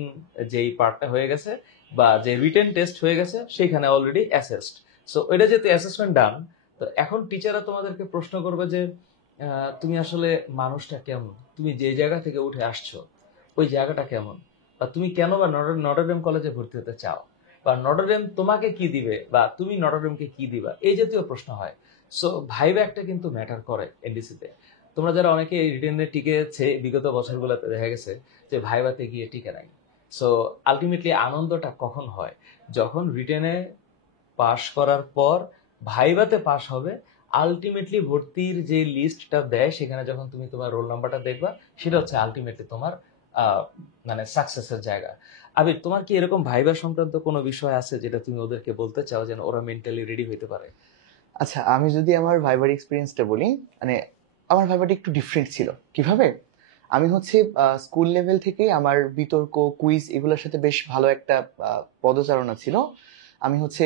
যেই পার্টটা হয়ে গেছে বা যে রিটেন টেস্ট হয়ে গেছে সেইখানে অলরেডি অ্যাসেসড। সো ওইটা যেহেতু অ্যাসেসমেন্ট ডান, তো এখন টিচাররা তোমাদেরকে প্রশ্ন করবে যে তুমি আসলে মানুষটা কেমন, তুমি যে জায়গা থেকে উঠে আসছো ওই জায়গাটা কেমন, বা তুমি কেন বা নটরডেম কলেজে ভর্তি হতে চাও, বা নটরডেম তোমাকে কি দিবে বা তুমি নটরডেমকে কি দিবা, এই জাতীয় প্রশ্ন হয়। সো ভাইবা একটা কিন্তু ম্যাটার করে এনডিসিতে। তোমরা যারা অনেকে রিটেনে টিকেছে বিগত বছরগুলোতে দেখা গেছে যে ভাইবাতে গিয়ে টিকে নাই। সো আলটিমেটলি আনন্দটা কখন হয়, যখন রিটেনে পাশ করার পর ভাইবাতে পাশ হবে, আলটিমেটলি ভর্তির যে লিস্টটা দেয় সেখানে যখন তুমি তোমার রোল নাম্বারটা দেখবা, সেটা হচ্ছে আলটিমেটলি তোমার মানে সাকসেসের জায়গা। আবির, তোমার কি এরকম ভাইবা সংক্রান্ত কোনো বিষয় আছে যেটা তুমি ওদেরকে বলতে চাও যেন ওরা মেন্টালি রেডি হইতে পারে? আচ্ছা, আমি যদি আমার ভাইবার এক্সপিরিয়েন্সটা বলি, মানে আমার ভাইবাটা একটু ডিফারেন্ট ছিল। কিভাবে? আমি হচ্ছে স্কুল লেভেল থেকে আমার বিতর্ক, কুইজ এগুলোর সাথে বেশ ভালো একটা পদচারণা ছিল। আমি হচ্ছে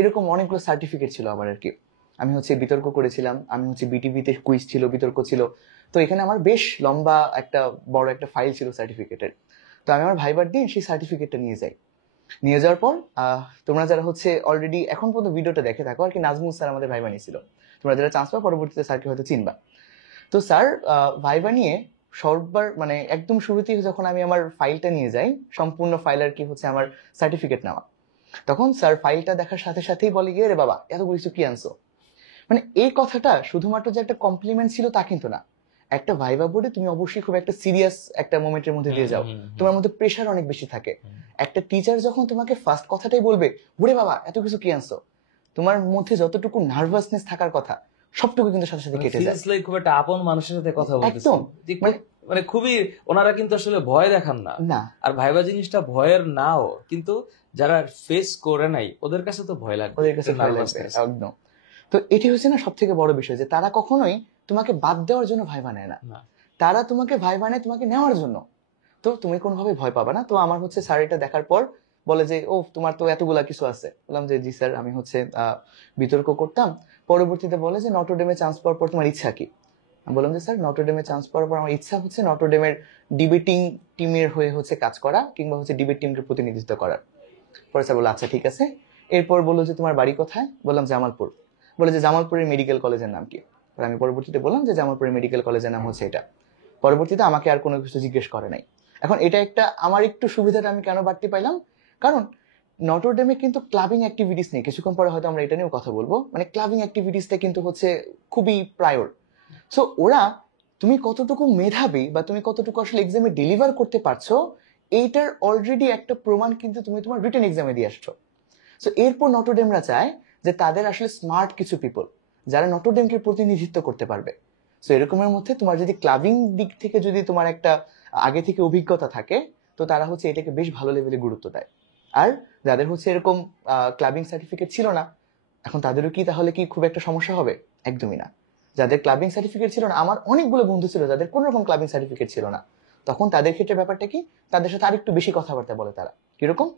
এরকম অনেকগুলো সার্টিফিকেট ছিল আমার আর কি। আমি হচ্ছে বিতর্ক করেছিলাম, আমি হচ্ছে বিটিভিতে কুইজ ছিল, বিতর্ক ছিল। তো এখানে আমার বেশ লম্বা একটা বড় একটা ফাইল ছিল সার্টিফিকেটের। তো আমি আমার ভাইবার দিন সেই সার্টিফিকেটটা নিয়ে যাই। নিয়ে যাওয়ার পর তোমরা যারা হচ্ছে অলরেডি এখন পর্যন্ত ভিডিওটা দেখে থাকো আর কি, নাজমুল স্যার আমাদের ভাইবা নিয়েছিল, তোমরা যারা চান্স পাও পরবর্তীতে স্যারকে হয়তো চিনবা। তো স্যার ভাইবা নিয়ে সবার মানে একদম শুরুতেই যখন আমি আমার ফাইলটা নিয়ে যাই, সম্পূর্ণ ফাইল আর কি হচ্ছে আমার সার্টিফিকেট নেওয়া, তখন স্যার ফাইলটা দেখার সাথে সাথেই বলে গিয়ে, রে বাবা এত কিছু কি আনছো। মানে এই কথাটা শুধুমাত্র যে একটা কমপ্লিমেন্ট ছিল তা কিন্তু না। একটা ভাইবা বোর্ডে তুমি অবশ্যই খুব একটা সিরিয়াস একটা মোমেন্টের মধ্যে দিয়ে যাও, তোমার মধ্যে প্রেশার অনেক বেশি থাকে। একটা টিচার যখন তোমাকে ফার্স্ট কথাটাই বলবে, ওরে বাবা এত কিছু কি আনছো, তোমার মধ্যে যতটুকু নার্ভাসনেস থাকার কথা সবটুকু কিন্তু সাথে সাথে কেটে যায়। খুব একটা আপন মানুষের সাথে কথা বলতেছি একদম মানে মানে খুবই, ওনারা কিন্তু আসলে ভয় দেখান না। না, আর ভাইবা জিনিসটা ভয়ের নাও, কিন্তু যারা ফেস করে নাই ওদের কাছে তো ভয় লাগবে, ওদের কাছে ভয় লাগবে একদম। তো এটি হচ্ছে না সব থেকে বড় বিষয়, যে তারা কখনোই তোমাকে বাদ দেওয়ার জন্য ভাইবা নেয় না, তারা তোমাকে ভাইবা নেয় তোমাকে নেওয়ার জন্য। তো তুমি কোনোভাবে ভয় পাবা না। তো আমার হচ্ছে স্যার এটা দেখার পর বলে যে, ও তোমার তো এতগুলা কিছু আছে। বললাম যে জি স্যার, আমি হচ্ছে বিতর্ক করতাম। পরবর্তীতে বলে যে নটরডেমে চান্স পাওয়ার পর তোমার ইচ্ছা কি। আমি বললাম যে স্যার নটরডেমে চান্স পাওয়ার পর আমার ইচ্ছা হচ্ছে নটরডেমের ডিবেটিং টিমের হয়ে হচ্ছে কাজ করা কিংবা হচ্ছে ডিবেট টিমকে প্রতিনিধিত্ব করার। পরে স্যার বললো আচ্ছা ঠিক আছে। এরপর বললো যে তোমার বাড়ি কোথায়? বললাম জামালপুর। বলে যে জামালপুরের মেডিকেল কলেজের নাম কি? আমি পরবর্তীতে বললাম যে জামালপুরের মেডিকেল কলেজের নাম হচ্ছে এটা। পরবর্তীতে আমাকে আর কোনো কিছু জিজ্ঞেস করে নাই। এখন এটা একটা আমার একটু সুবিধাটা আমি কেন বাড়তি পাইলাম, কারণ নটরডেমে কিন্তু ক্লাবিং অ্যাক্টিভিটিস নেই। কিছুক্ষণ পরে হয়তো আমরা এটা নিয়েও কথা বলবো। মানে ক্লাবিং অ্যাক্টিভিটিসটা কিন্তু হচ্ছে খুবই প্রায়র। সো ওরা তুমি কতটুকু মেধাবী বা তুমি কতটুকু আসলে এক্সামে ডেলিভার করতে পারছো এইটার অলরেডি একটা প্রমাণ কিন্তু তুমি তোমার রিটেন এক্সামে দিয়ে আসছো। সো এরপর নটরডেমরা চায় যে তাদের আসলে স্মার্ট কিছু পিপল যারা নটরডেমকে প্রতিনিধিত্ব করতে পারবে। সো এরকমের মধ্যে তোমার যদি ক্লাবিং দিক থেকে যদি তোমার একটা আগে থেকে অভিজ্ঞতা থাকে তো তারা হচ্ছে এটাকে বেশ ভালো লেভেলে গুরুত্ব দেয়। আর যাদের হচ্ছে এরকম ক্লাবিং সার্টিফিকেট ছিল না, এখন তাদেরও কি তাহলে কি খুব একটা সমস্যা হবে? একদমই না। যাদের ক্লাবিং সার্টিফিকেট ছিল না, আমার অনেকগুলো বন্ধু ছিল যাদের কোনো রকম ক্লাবিং সার্টিফিকেট ছিল না, তখন তাদের ক্ষেত্রে ব্যাপারটা কি, তাদের সাথে আরেকটু বেশি কথাবার্তা বলে তারা। কিরকম?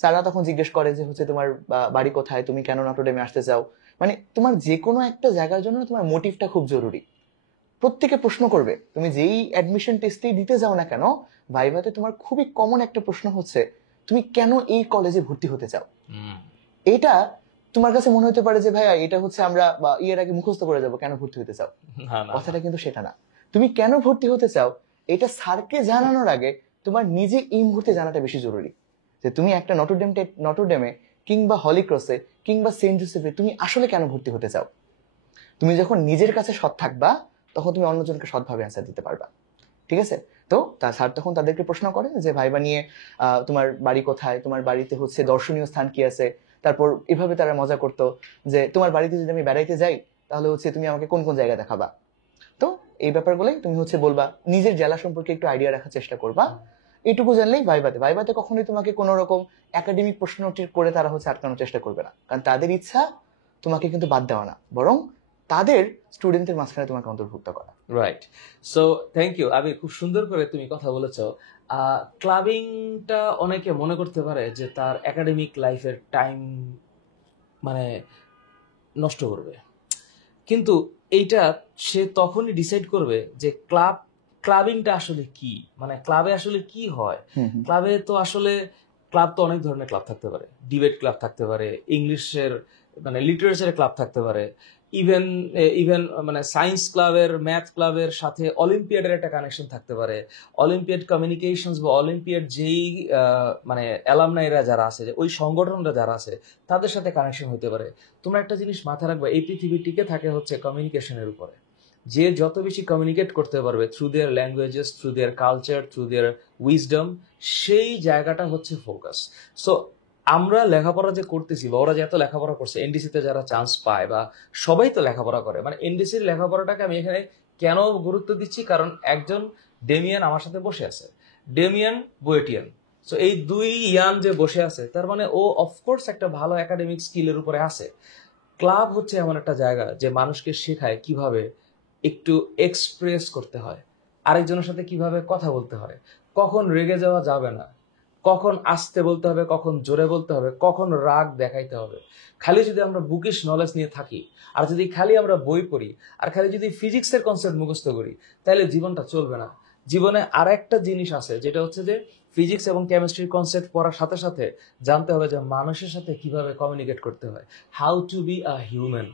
স্যাররা তখন জিজ্ঞেস করে যে হচ্ছে তোমার বাড়ি কোথায়, তুমি কেন নটরডেমে আসতে চাও। মানে তোমার যে কোনো একটা জায়গার জন্য তোমার মোটিভটা খুব জরুরি। প্রত্যেকে প্রশ্ন করবে, তুমি যেই অ্যাডমিশন টেস্টেই দিতে যাও না কেন, ভাইভাতে তোমার খুবই কমন একটা প্রশ্ন হচ্ছে তুমি কেন এই কলেজে ভর্তি হতে চাও। এটা তোমার কাছে মনে হতে পারে যে ভাইয়া এটা হচ্ছে আমরা ইয়ের আগে মুখস্থ করে যাবো কেন ভর্তি হতে চাও। কথাটা কিন্তু সেটা না। তুমি কেন ভর্তি হতে চাও এটা স্যারকে জানানোর আগে তোমার নিজে এই মুহূর্তে জানাটা বেশি জরুরি। যে তুমি একটা নটরডেমে কিংবা হলিক্রসে কিংবা সেন্ট জোসেফে তুমি আসলে কেন ভর্তি হতে চাও। তুমি যখন নিজের কাছে সৎ থাকবা তখন তুমি অন্যজনকে সৎভাবে অ্যান্সার দিতে পারবা। ঠিক আছে? তো স্যার তখন তাদেরকে প্রশ্ন করে যে ভাইবা নিয়ে তোমার বাড়ি কোথায়, তোমার বাড়িতে হচ্ছে দর্শনীয় স্থান কি আছে। তারপর এভাবে তারা মজা করতো যে তোমার বাড়িতে যদি আমি বেড়াইতে যাই তাহলে হচ্ছে তুমি আমাকে কোন কোন জায়গা দেখাবা। তো এই ব্যাপারগুলোই তুমি হচ্ছে বলবা, নিজের জেলা সম্পর্কে একটু আইডিয়া রাখার চেষ্টা করবা। এটুকু জানলেই ভাইবাতে কখনোই তোমাকে কোনো রকম একাডেমিক প্রশ্নটি করে তারা হচ্ছে আটকানোর চেষ্টা করবে না, কারণ তাদের ইচ্ছা তোমাকে কিন্তু বাদ দেওয়া না, বরং তাদের স্টুডেন্টের মাঝখানে তোমাকে অন্তর্ভুক্ত করা। রাইট। সো থ্যাংক ইউ আবি, খুব সুন্দর করে তুমি কথা বলেছো। ক্লাবিংটা অনেকে মনে করতে পারে যে তার একাডেমিক লাইফের টাইম মানে নষ্ট করবে, কিন্তু এইটা সে তখনই ডিসাইড করবে যে ক্লাবিংটা আসলে কি, মানে ক্লাবে আসলে কি হয়। ক্লাবে তো আসলে ক্লাব তো অনেক ধরনের ক্লাব থাকতে পারে, ডিবেট ক্লাব থাকতে পারে, ইংলিশের মানে লিটারেচারের ক্লাব থাকতে পারে, ইভেন ইভেন মানে সায়েন্স ক্লাবের, ম্যাথ ক্লাবের সাথে অলিম্পিয়াডের একটা কানেকশন থাকতে পারে। অলিম্পিয়াড কমিউনিকেশনস বা অলিম্পিয়াড যেই মানে অ্যালামনাইরা যারা আছে, ওই সংগঠনরা যারা আছে তাদের সাথে কানেকশন হতে পারে। তোমরা একটা জিনিস মাথায় রাখবে, এই পৃথিবী টিকে থাকে হচ্ছে কমিউনিকেশনের উপরে। যে যত বেশি কমিউনিকেট করতে পারবে থ্রু দেয়ার ল্যাঙ্গুয়েজেস, থ্রু দেয়ার কালচার, থ্রু দেয়ার উইজডম, সেই জায়গাটা হচ্ছে ফোকাস। সো আমরা লেখাপড়া যে করতেছি বা ওরা যে এত লেখাপড়া করছে, এনডিসিতে যারা চান্স পায় বা সবাই তো লেখাপড়া করে, মানে এনডিসির লেখাপড়াটাকে আমি এখানে কেন গুরুত্ব দিচ্ছি, কারণ একজন ডেমিয়ান আমার সাথে বসে আছে, ডেমিয়ান বুয়েটিয়ান। সো এই দুই ইয়ান যে বসে আছে তার মানে ও অফকোর্স একটা ভালো একাডেমিক স্কিলের উপরে আছে। ক্লাব হচ্ছে এমন একটা জায়গা যে মানুষকে শেখায় কিভাবে একটু এক্সপ্রেস করতে হয়, আরেকজনের সাথে কিভাবে কথা বলতে হয়, কখন রেগে যাওয়া যাবে না, কখন আস্তে বলতে হবে, কখন জোরে বলতে হবে, কখন রাগ দেখাইতে হবে। খালি যদি আমরা বুকিশ নলেজ নিয়ে থাকি, আর যদি খালি আমরা বই পড়ি, আর খালি যদি ফিজিক্সের কনসেপ্ট মুখস্থ করি, তাহলে জীবনটা চলবে না। জীবনে আর একটা জিনিস আছে, যেটা হচ্ছে যে ফিজিক্স এবং কেমিস্ট্রির কনসেপ্ট পড়ার সাথে সাথে জানতে হবে যে মানুষের সাথে কিভাবে কমিউনিকেট করতে হয়, how to be a human.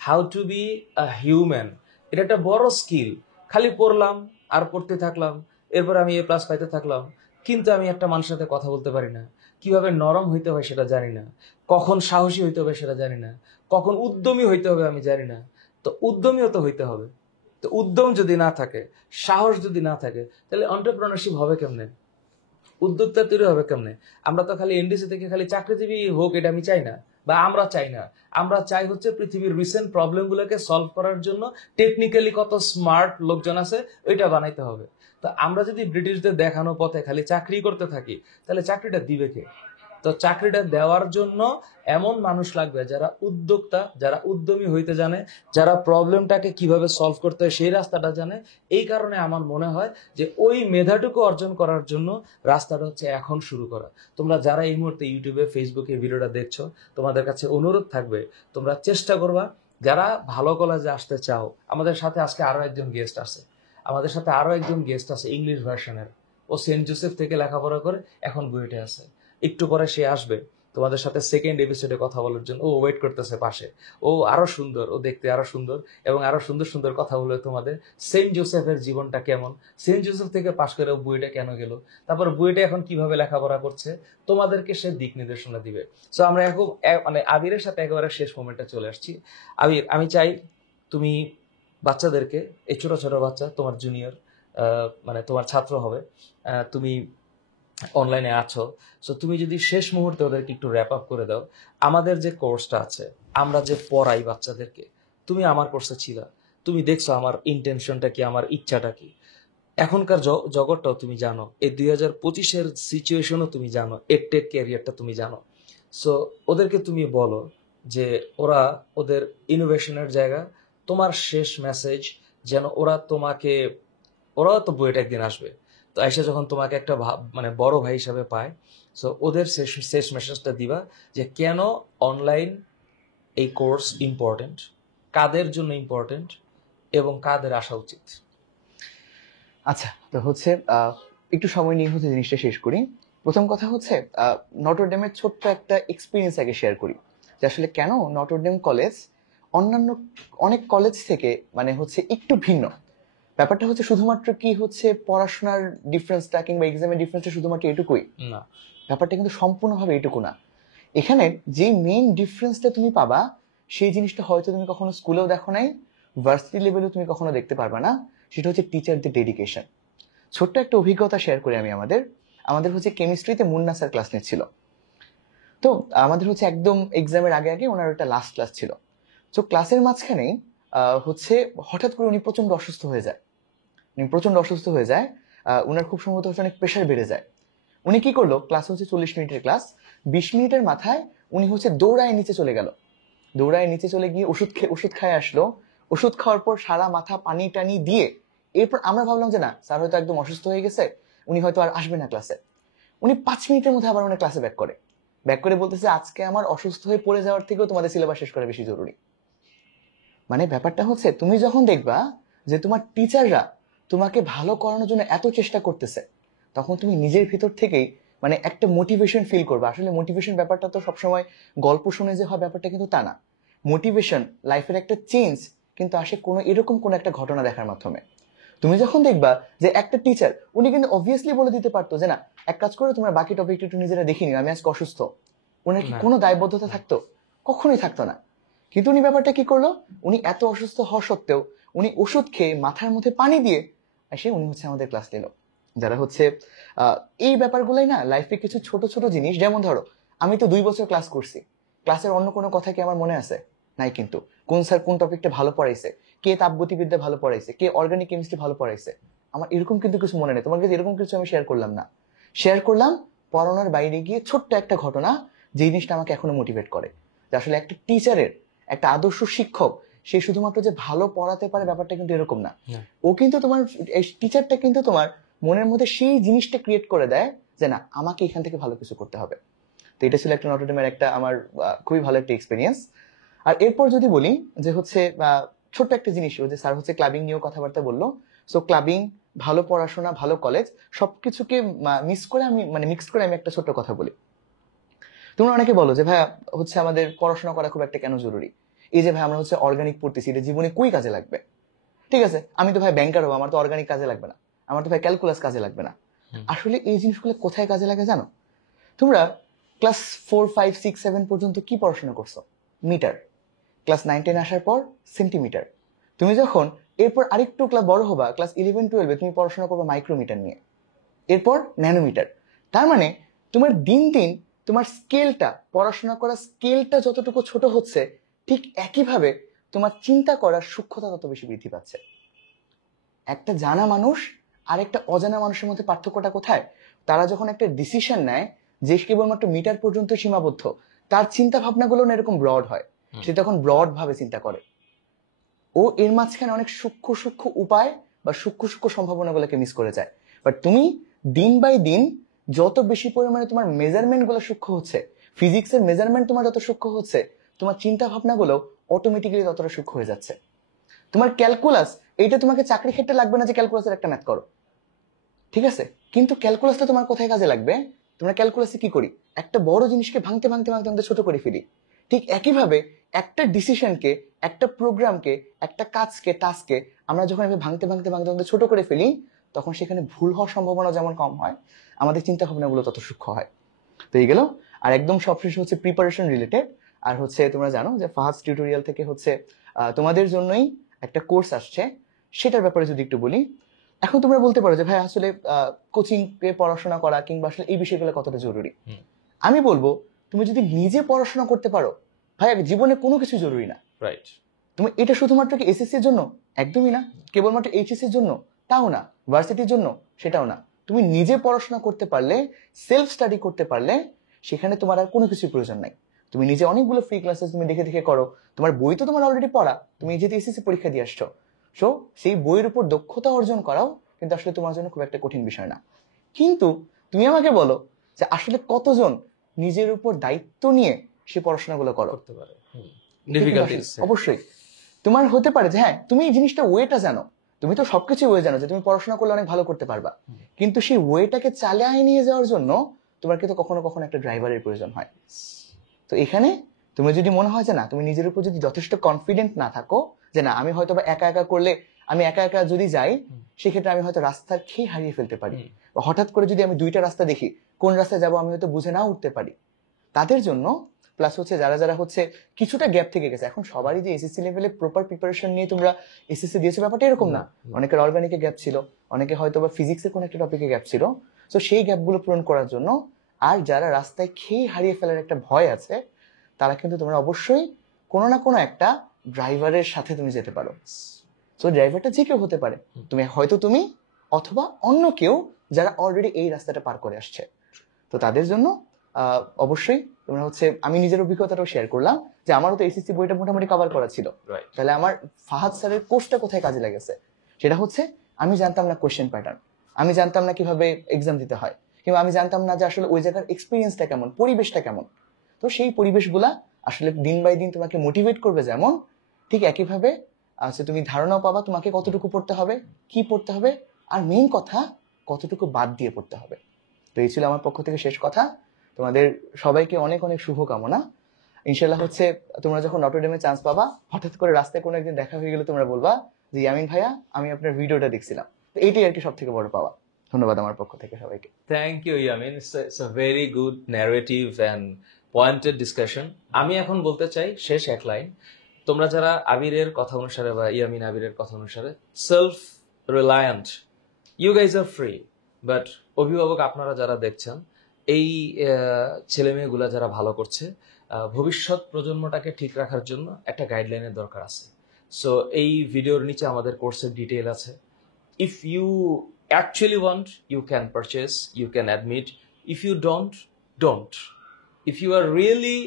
How to be a human, এটা একটা বড় স্কিল। খালি পড়লাম আর পড়তে থাকলাম, এরপর আমি এ প্লাস পাইতে থাকলাম, কিন্তু আমি একটা মানুষের সাথে কথা বলতে পারি না, কিভাবে নরম হইতে হয় সেটা জানি না, কখন সাহসী হইতে হবে সেটা জানি না, কখন উদ্যমী হইতে হবে আমি জানি না। তো উদ্যমীও তো হইতে হবে। তো উদ্যম যদি না থাকে, সাহস যদি না থাকে, তাহলে এন্টারপ্রেনারশিপ হবে কেমনে, উদ্যোক্তা তৈরি হবে কেমনে? আমরা তো খালি এনডিসি থেকে খালি চাকরিজীবী হোক এটা আমি চাই না, বা আমরা চাই না। আমরা চাই হচ্ছে পৃথিবীর রিসেন্ট প্রবলেম গুলোকে সলভ করার জন্য টেকনিক্যালি কত স্মার্ট লোকজন আছে ওইটা বানাইতে হবে। তো আমরা যদি ব্রিটিশদের দেখানো পথে খালি চাকরি করতে থাকি, তাহলে চাকরিটা দিবে কে? তো চাকরিটা দেওয়ার জন্য এমন মানুষ লাগবে যারা উদ্যোক্তা, যারা উদ্যমী হইতে জানে, যারা প্রবলেমটাকে কিভাবে সলভ করতে হয় সেই রাস্তাটা জানে। এই কারণে আমার মনে হয় যে ওই মেধাটুকু অর্জন করার জন্য রাস্তাটা হচ্ছে এখন শুরু করা। তোমরা যারা এই মুহূর্তে ইউটিউবে, ফেসবুকে ভিডিওটা দেখছো, তোমাদের কাছে অনুরোধ থাকবে তোমরা চেষ্টা করবা যারা ভালো কলেজে আসতে চাও, আমাদের সাথে আজকে আরো একজন গেস্ট আছে। ইংলিশ ভার্সনের। ও সেন্ট জোসেফ থেকে লেখাপড়া করে এখন বুয়েটে আছে। একটু পরে সে আসবে তোমাদের সাথে সেকেন্ড এপিসোডে কথা বলার জন্য। ও ওয়েট করতেছে পাশে। ও আরো সুন্দর, ও দেখতে আরো সুন্দর, এবং আরো সুন্দর সুন্দর কথা বলবে তোমাদের। সেন্ট জোসেফের জীবনটা কেমন, সেন্ট জোসেফ থেকে পাশ করে ও বুয়েটে কেন গেল, তারপর বুয়েটে এখন কিভাবে লেখাপড়া করছে, তোমাদেরকে সে দিক নির্দেশনা দিবে। সো আমরা এখন মানে আবিরের সাথে একেবারে শেষ মোমেন্টে চলে আসছি। আবির, আমি চাই তুমি বাচ্চাদেরকে, এই ছোট ছোট বাচ্চা, তোমার জুনিয়র, মানে তোমার ছাত্র হবে, তুমি অনলাইনে আছো, সো তুমি যদি শেষ মুহূর্তে ওদেরকে একটু র্যাপ আপ করে দাও। আমাদের যে কোর্সটা আছে, আমরা যে পড়াই বাচ্চাদেরকে, তুমি আমার কোর্সে ছিলা, তুমি দেখছো আমার ইন্টেনশনটা কি, আমার ইচ্ছাটা কি। এখনকার জগৎটাও তুমি জানো, এই 2025-এর সিচুয়েশনও তুমি জানো, এডটেক ক্যারিয়ারটা তুমি জানো। সো ওদেরকে তুমি বলো যে ওরা ওদের ইনোভেশনের জায়গা, তোমার শেষ মেসেজ যেন ওরাও তো বুয়েট একদিন আসবে, তো এসে যখন তোমাকে একটা মানে বড় ভাই হিসাবে পায়, সো ওদের শেষ শেষ মেসেজটা দিবা যে কেন অনলাইন এই কোর্স ইম্পর্টেন্ট, কাদের জন্য ইম্পর্টেন্ট, এবং কাদের আসা উচিত। আচ্ছা, তো হচ্ছে একটু সময় নিয়ে হচ্ছে জিনিসটা শেষ করি। প্রথম কথা হচ্ছে নটরডেমের ছোট্ট একটা এক্সপিরিয়েন্স আগে শেয়ার করি, যে আসলে কেন নটরডেম কলেজ অন্যান্য অনেক কলেজ থেকে মানে হচ্ছে একটু ভিন্ন। ব্যাপারটা হচ্ছে শুধুমাত্র কি হচ্ছে পড়াশোনার ডিফারেন্সটা কিংবা এক্সামের ডিফারেন্সটা শুধুমাত্র এটুকুই না, ব্যাপারটা কিন্তু সম্পূর্ণভাবে এটুকু না। এখানে যে মেইন ডিফারেন্সটা তুমি পাবা, সেই জিনিসটা হয়তো তুমি কখনো স্কুলেও দেখো নাই, ভার্সিটি লেভেলেও তুমি কখনো দেখতে পারবে না। সেটা হচ্ছে টিচারদের ডেডিকেশন। ছোট্ট একটা অভিজ্ঞতা শেয়ার করি আমি। আমাদের হচ্ছে কেমিস্ট্রিতে মুন্না স্যার ক্লাস নিচ্ছিল। তো আমাদের হচ্ছে একদম এক্সামের আগে আগে ওনার একটা লাস্ট ক্লাস ছিল। তো ক্লাসের মাঝখানেই হচ্ছে হঠাৎ করে উনি প্রচন্ড অসুস্থ হয়ে যায়। উনার খুব সম্ভবত হচ্ছে অনেক প্রেশার বেড়ে যায়। উনি কি করলো, ক্লাস হচ্ছে 40 মিনিটের ক্লাস, 20 মিনিটের মাথায় উনি হচ্ছে দৌড়ায় নিচে চলে গেল। দৌড়ায় নিচে চলে গিয়ে ওষুধ খায় আসলো। ওষুধ খাওয়ার পর সারা মাথা পানি টানি দিয়ে এরপর আমরা ভাবলাম যে না, স্যার হয়তো একদম অসুস্থ হয়ে গেছে, উনি হয়তো আর আসবে না ক্লাসে। উনি 5 মিনিটের মধ্যে আবার উনি ক্লাসে ব্যাক করে বলতেছে, আজকে আমার অসুস্থ হয়ে পড়ে যাওয়ার থেকেও তোমাদের সিলেবাস শেষ করা বেশি জরুরি। মানে ব্যাপারটা হচ্ছে তুমি যখন দেখবা যে তোমার টিচাররা তোমাকে ভালো করানোর জন্য এত চেষ্টা করতেছে, তখন তুমি নিজের ভিতর থেকেই মানে একটা মোটিভেশন ফিল করবে। আসলে মোটিভেশন ব্যাপারটা তো সবসময় গল্প শুনে যে হয় ব্যাপারটা কিন্তু তা না। মোটিভেশন, লাইফের একটা চেঞ্জ কিন্তু আসে এরকম কোনো একটা ঘটনা দেখার মাধ্যমে। তুমি যখন দেখবা যে একটা টিচার, উনি কিন্তু অবভিয়াসলি বলে দিতে পারতো যে না, এক কাজ করে তোমরা বাকি টপিকটা একটু নিজেরা দেখে নিও, আমি আজকে অসুস্থ। ওনার কি না, কোনো দায়বদ্ধতা থাকতো? কখনোই থাকতো না। কিন্তু উনি ব্যাপারটা কি করলো, উনি এত অসুস্থ হওয়া সত্ত্বেও উনি ওষুধ খেয়ে মাথার মধ্যে পানি দিয়ে এসে উনি হচ্ছে আমাদের ক্লাস নিল। যারা হচ্ছে এই ব্যাপারগুলোই না লাইফে কিছু ছোট ছোট জিনিস। যেমন ধরো, আমি তো 2 বছর ক্লাস করছি, ক্লাসের অন্য কোনো কথা কি আমার মনে আছে? নাই। কিন্তু কোন স্যার কোন টপিকটা ভালো পড়াইছে, কে তাপগতিবিদ্যা ভালো পড়াইছে, কে অর্গানিক কেমিস্ট্রি ভালো পড়াইছে, আমার এরকম কিন্তু কিছু মনে নেই। তোমার কাছে এরকম কিছু আমি শেয়ার করলাম না। শেয়ার করলাম পড়ানোর বাইরে গিয়ে ছোট্ট একটা ঘটনা, যে জিনিসটা আমাকে এখনো মোটিভেট করে যে আসলে একটা টিচারের, একটা আদর্শ শিক্ষক, সে শুধুমাত্র যে ভালো পড়াতে পারে ব্যাপারটা কিন্তু এরকম না। ও কিন্তু তোমার এই টিচারটা কিন্তু তোমার মনের মধ্যে সেই জিনিসটা ক্রিয়েট করে দেয় যে না, আমাকে এখান থেকে ভালো কিছু করতে হবে। তো এটা ছিল একটা নটরডেমের একটা আমার খুবই ভালো একটা এক্সপিরিয়েন্স। আর এরপর যদি বলি যে হচ্ছে ছোট্ট একটা জিনিস, যে স্যার হচ্ছে ক্লাবিং নিয়েও কথাবার্তা বললো। সো ক্লাবিং, ভালো পড়াশোনা, ভালো কলেজ, সবকিছুকে মিক্স করে আমি একটা ছোট্ট কথা বলি। তোমরা অনেকে বলো যে ভাইয়া হচ্ছে আমাদের পড়াশোনা করা খুব একটা কেন জরুরি? এই যে ভাই আমরা হচ্ছে অর্গানিক পড়তেছি, এটা জীবনে কই কাজে লাগবে? ঠিক আছে, আমি তো ভাই ব্যাংকার হবো, আমার তো অর্গানিক কাজে লাগবে না, আমার তো ভাই ক্যালকুলাস কাজে লাগবে না। আসলে এই জিনিসগুলো কোথায় কাজে লাগে জানো? তোমরা ক্লাস 4, 5, 6, 7 পর্যন্ত কি পড়াশোনা করছো? মিটার। ক্লাস 9, 10 আসার পর সেন্টিমিটার। তুমি যখন এরপর আরেকটু ক্লাস বড় হবা, ক্লাস 11, 12-এ তুমি পড়াশোনা করবে মাইক্রোমিটার নিয়ে, এরপর ন্যানোমিটার। তার মানে তোমার দিন দিন তোমার স্কেলটা, পড়াশোনা করার স্কেলটা যতটুকু ছোট হচ্ছে, ঠিক একইভাবে তোমার চিন্তা করার সূক্ষ্মতা তত বেশি বৃদ্ধি পাচ্ছে। একটা জানা মানুষ আর একটা অজানা মানুষের মধ্যে পার্থক্যটা কোথায়? তারা যখন একটা ডিসিশন নেয় যে কেবলমাত্র মিটার পর্যন্ত সীমাবদ্ধ, তার চিন্তা ভাবনাগুলো না এরকম ব্রড হয়, সে তখন ব্রড ভাবে চিন্তা করে। ও এর মাঝখানে অনেক সূক্ষ্ম সূক্ষ্ম উপায় বা সূক্ষ্ম সূক্ষ্ম সম্ভাবনাগুলোকে মিস করে যায়। বাট তুমি দিন বাই দিন যত বেশি পরিমাণে তোমার মেজারমেন্ট গুলো সূক্ষ্ম হচ্ছে, ফিজিক্সের মেজারমেন্ট তোমার যত সূক্ষ্ম হচ্ছে, তোমার চিন্তা ভাবনাগুলো অটোমেটিক্যালি ততটা সূক্ষ্ম হয়ে যাচ্ছে। তোমার ক্যালকুলাস, এইটা তোমাকে চাকরি ক্ষেত্রে লাগবে না যে ক্যালকুলাসের একটা ম্যাথ করো, ঠিক আছে, কিন্তু ক্যালকুলাসটা তোমার কোথায় কাজে লাগবে? তোমরা ক্যালকুলাসে কি করি, একটা বড় জিনিসকে ভাঙতে ভাঙতে ভাঙতে ভাঙতে ছোট করে ফেলি। ঠিক একইভাবে একটা ডিসিশনকে, একটা প্রোগ্রামকে, একটা কাজকে, টাস্ককে আমরা যখন আমি ভাঙতে ভাঙতে ভাঙতে ভাঙতে ছোট করে ফেলি, তখন সেখানে ভুল হওয়ার সম্ভাবনা যেমন কম হয়, আমাদের চিন্তা ভাবনাগুলো তত সূক্ষ্ম হয়। তো এই গেল। আর একদম সবশেষ হচ্ছে প্রিপারেশন রিলেটেড। আর হচ্ছে তোমরা জানো যে ফাহাদ টিউটোরিয়াল থেকে হচ্ছে তোমাদের জন্যই একটা কোর্স আসছে, সেটার ব্যাপারে যদি একটু বলি। এখন তোমরা বলতে পারো যে ভাই আসলে কোচিং এ পড়াশোনা করা কিংবা আসলে এই বিষয়গুলো কতটা জরুরি। আমি বলবো তুমি যদি নিজে পড়াশোনা করতে পারো ভাই, জীবনে কোনো কিছু জরুরি না। রাইট। তুমি এটা শুধুমাত্র কি এসএসসি এর জন্য? একদমই না। কেবলমাত্র এইচএসসি এর জন্য? তাও না। ভার্সিটির জন্য? সেটাও না। তুমি নিজে পড়াশোনা করতে পারলে, সেলফ স্টাডি করতে পারলে, সেখানে তোমার আর কোনো কিছুর প্রয়োজন নাই। তুমি নিজে অনেকগুলো ফ্রি ক্লাসেস তুমি দেখে দেখে করো, তোমার বই তো তোমার অলরেডি পড়া, তুমি যেহেতু এসএসসি পরীক্ষা দিয়ে আসছো, সো সেই বইয়ের উপর দক্ষতা অর্জন করাও কিন্তু আসলে তোমার জন্য খুব একটা কঠিন বিষয় না। কিন্তু তুমি আমাকে বলো যে আসলে কতজন নিজের উপর দায়িত্ব নিয়ে সে পড়াশোনাগুলো করতে পারে? ডিফিকাল্টিজ অবশ্যই তোমার হতে পারে যে হ্যাঁ তুমি এই জিনিসটা ওয়েটা জানো, তুমি তো সবকিছু ওয়ে জানো যে তুমি পড়াশোনা করলে অনেক ভালো করতে পারবা, কিন্তু সেই ওয়েটাকে চালিয়ে নিয়ে যাওয়ার জন্য তোমার কিন্তু কখনো কখনো একটা ড্রাইভারের প্রয়োজন হয়। তো এখানে তুমি যদি মনে হয় যে না, তুমি নিজের উপর যদি যথেষ্ট কনফিডেন্ট না থাকো যে না আমি হয়তো বা একা একা করলে, আমি একা একা যদি যাই সেক্ষেত্রে আমি হয়তো রাস্তার খেয়ে হারিয়ে ফেলতে পারি, বা হঠাৎ করে যদি আমি দুইটা রাস্তা দেখি কোন রাস্তায় যাবো আমি হয়তো বুঝে না উঠতে পারি, তাদের জন্য। প্লাস হচ্ছে যারা যারা হচ্ছে কিছুটা গ্যাপ থেকে গেছে, এখন সবারই যে এসএসসি লেভেলে প্রপার প্রিপারেশন নিয়ে তোমরা এসএসসি দিয়েছো ব্যাপারটা এরকম না। অনেকের অর্গানিকে গ্যাপ ছিল, অনেকে হয়তো বা ফিজিক্সের কোন একটা টপিকে গ্যাপ ছিল। তো সেই গ্যাপগুলো পূরণ করার জন্য, আর যারা রাস্তায় খেয়ে হারিয়ে ফেলার একটা ভয় আছে, তারা কিন্তু তোমরা অবশ্যই কোনো না কোনো একটা ড্রাইভারের সাথে তুমি যেতে পারো। তো ড্রাইভারটা যে কেউ হতে পারে, তুমি হয়তো তুমি অথবা অন্য কেউ যারা অলরেডি এই রাস্তাটা পার করে আসছে। তো তাদের জন্য অবশ্যই তোমরা হচ্ছে, আমি নিজের অভিজ্ঞতাটাও শেয়ার করলাম যে আমারও তো এসএসসি বইটা মোটামুটি কভার করা ছিল। তাহলে আমার ফাহাদ স্যারের কোর্সটা কোথায় কাজে লেগেছে, সেটা হচ্ছে আমি জানতাম না কোয়েশ্চেন প্যাটার্ন, আমি জানতাম না কিভাবে এক্সাম দিতে হয়, কিংবা আমি জানতাম না যে আসলে ওই জায়গার এক্সপিরিয়েন্সটা কেমন, পরিবেশটা কেমন। তো সেই পরিবেশগুলা আসলে দিন বাই দিন তোমাকে মোটিভেট করবে, যেমন ঠিক একইভাবে তুমি ধারণাও পাবা তোমাকে কতটুকু পড়তে হবে, কি পড়তে হবে, আর মেইন কথা কতটুকু বাদ দিয়ে পড়তে হবে। তো এই ছিল আমার পক্ষ থেকে শেষ কথা। তোমাদের সবাইকে অনেক অনেক শুভকামনা। ইনশাল্লাহ হচ্ছে তোমরা যখন নটরডেমে চান্স পাবা, হঠাৎ করে রাস্তায় কোনো একদিন দেখা হয়ে গেলে তোমরা বলবা যে ইয়ামিন ভাইয়া আমি আপনার ভিডিওটা দেখছিলাম। তো এইটাই আর কি সব থেকে বড় পাওয়া। ধন্যবাদ আমার পক্ষ থেকে সবাইকে। Thank you Yamin, it's a very good narrative and pointed discussion. আমি এখন বলতে চাই শেষ এক লাইন, তোমরা যারা আবিরের কথা অনুসারে বা ইয়ামিন আবিরের কথা অনুসারে self reliant, you guys are free, but অভিভাবক আপনারা যারা দেখছেন, এই ছেলে মেয়েগুলা যারা ভালো করছে, ভবিষ্যৎ প্রজন্মটাকে ঠিক রাখার জন্য একটা গাইডলাইনের দরকার আছে। সো এই ভিডিওর নিচে আমাদের কোর্সের ডিটেইল আছে। If you actually want, you can purchase, you can admit. If you don't. If you are really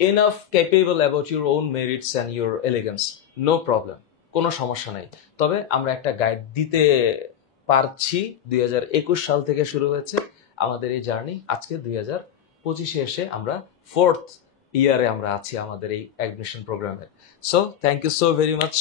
enough capable about your own merits and your elegance, no problem, কোনো সমস্যা নাই। তবে আমরা একটা গাইড দিতে পারছি। 2021 সাল থেকে শুরু হয়েছে আমাদের এই জার্নি, আজকে 2025-এ এসে আমরা 4th ইয়ারে আমরা আছি আমাদের এই অ্যাডমিশন প্রোগ্রামে। So thank you so very much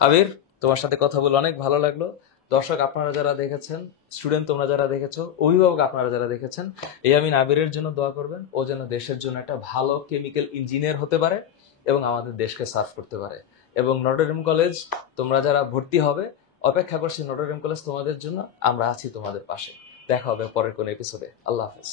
Abir, তোমার সাথে কথা বলে অনেক ভালো লাগলো। দর্শক আপনারা যারা দেখেছেন, স্টুডেন্ট তোমরা যারা দেখেছো, অভিভাবক আপনারা যারা দেখেছেন, ইয়ামিন আবিরের জন্য দোয়া করবেন, ও যেন দেশের জন্য একটা ভালো কেমিক্যাল ইঞ্জিনিয়ার হতে পারে এবং আমাদের দেশকে সার্ভ করতে পারে। এবং নটরডেম কলেজ তোমরা যারা ভর্তি হবে, অপেক্ষা করছি নটরডেম কলেজ তোমাদের জন্য, আমরা আছি তোমাদের পাশে। দেখা হবে পরের কোন এপিসোডে। আল্লাহ হাফেজ।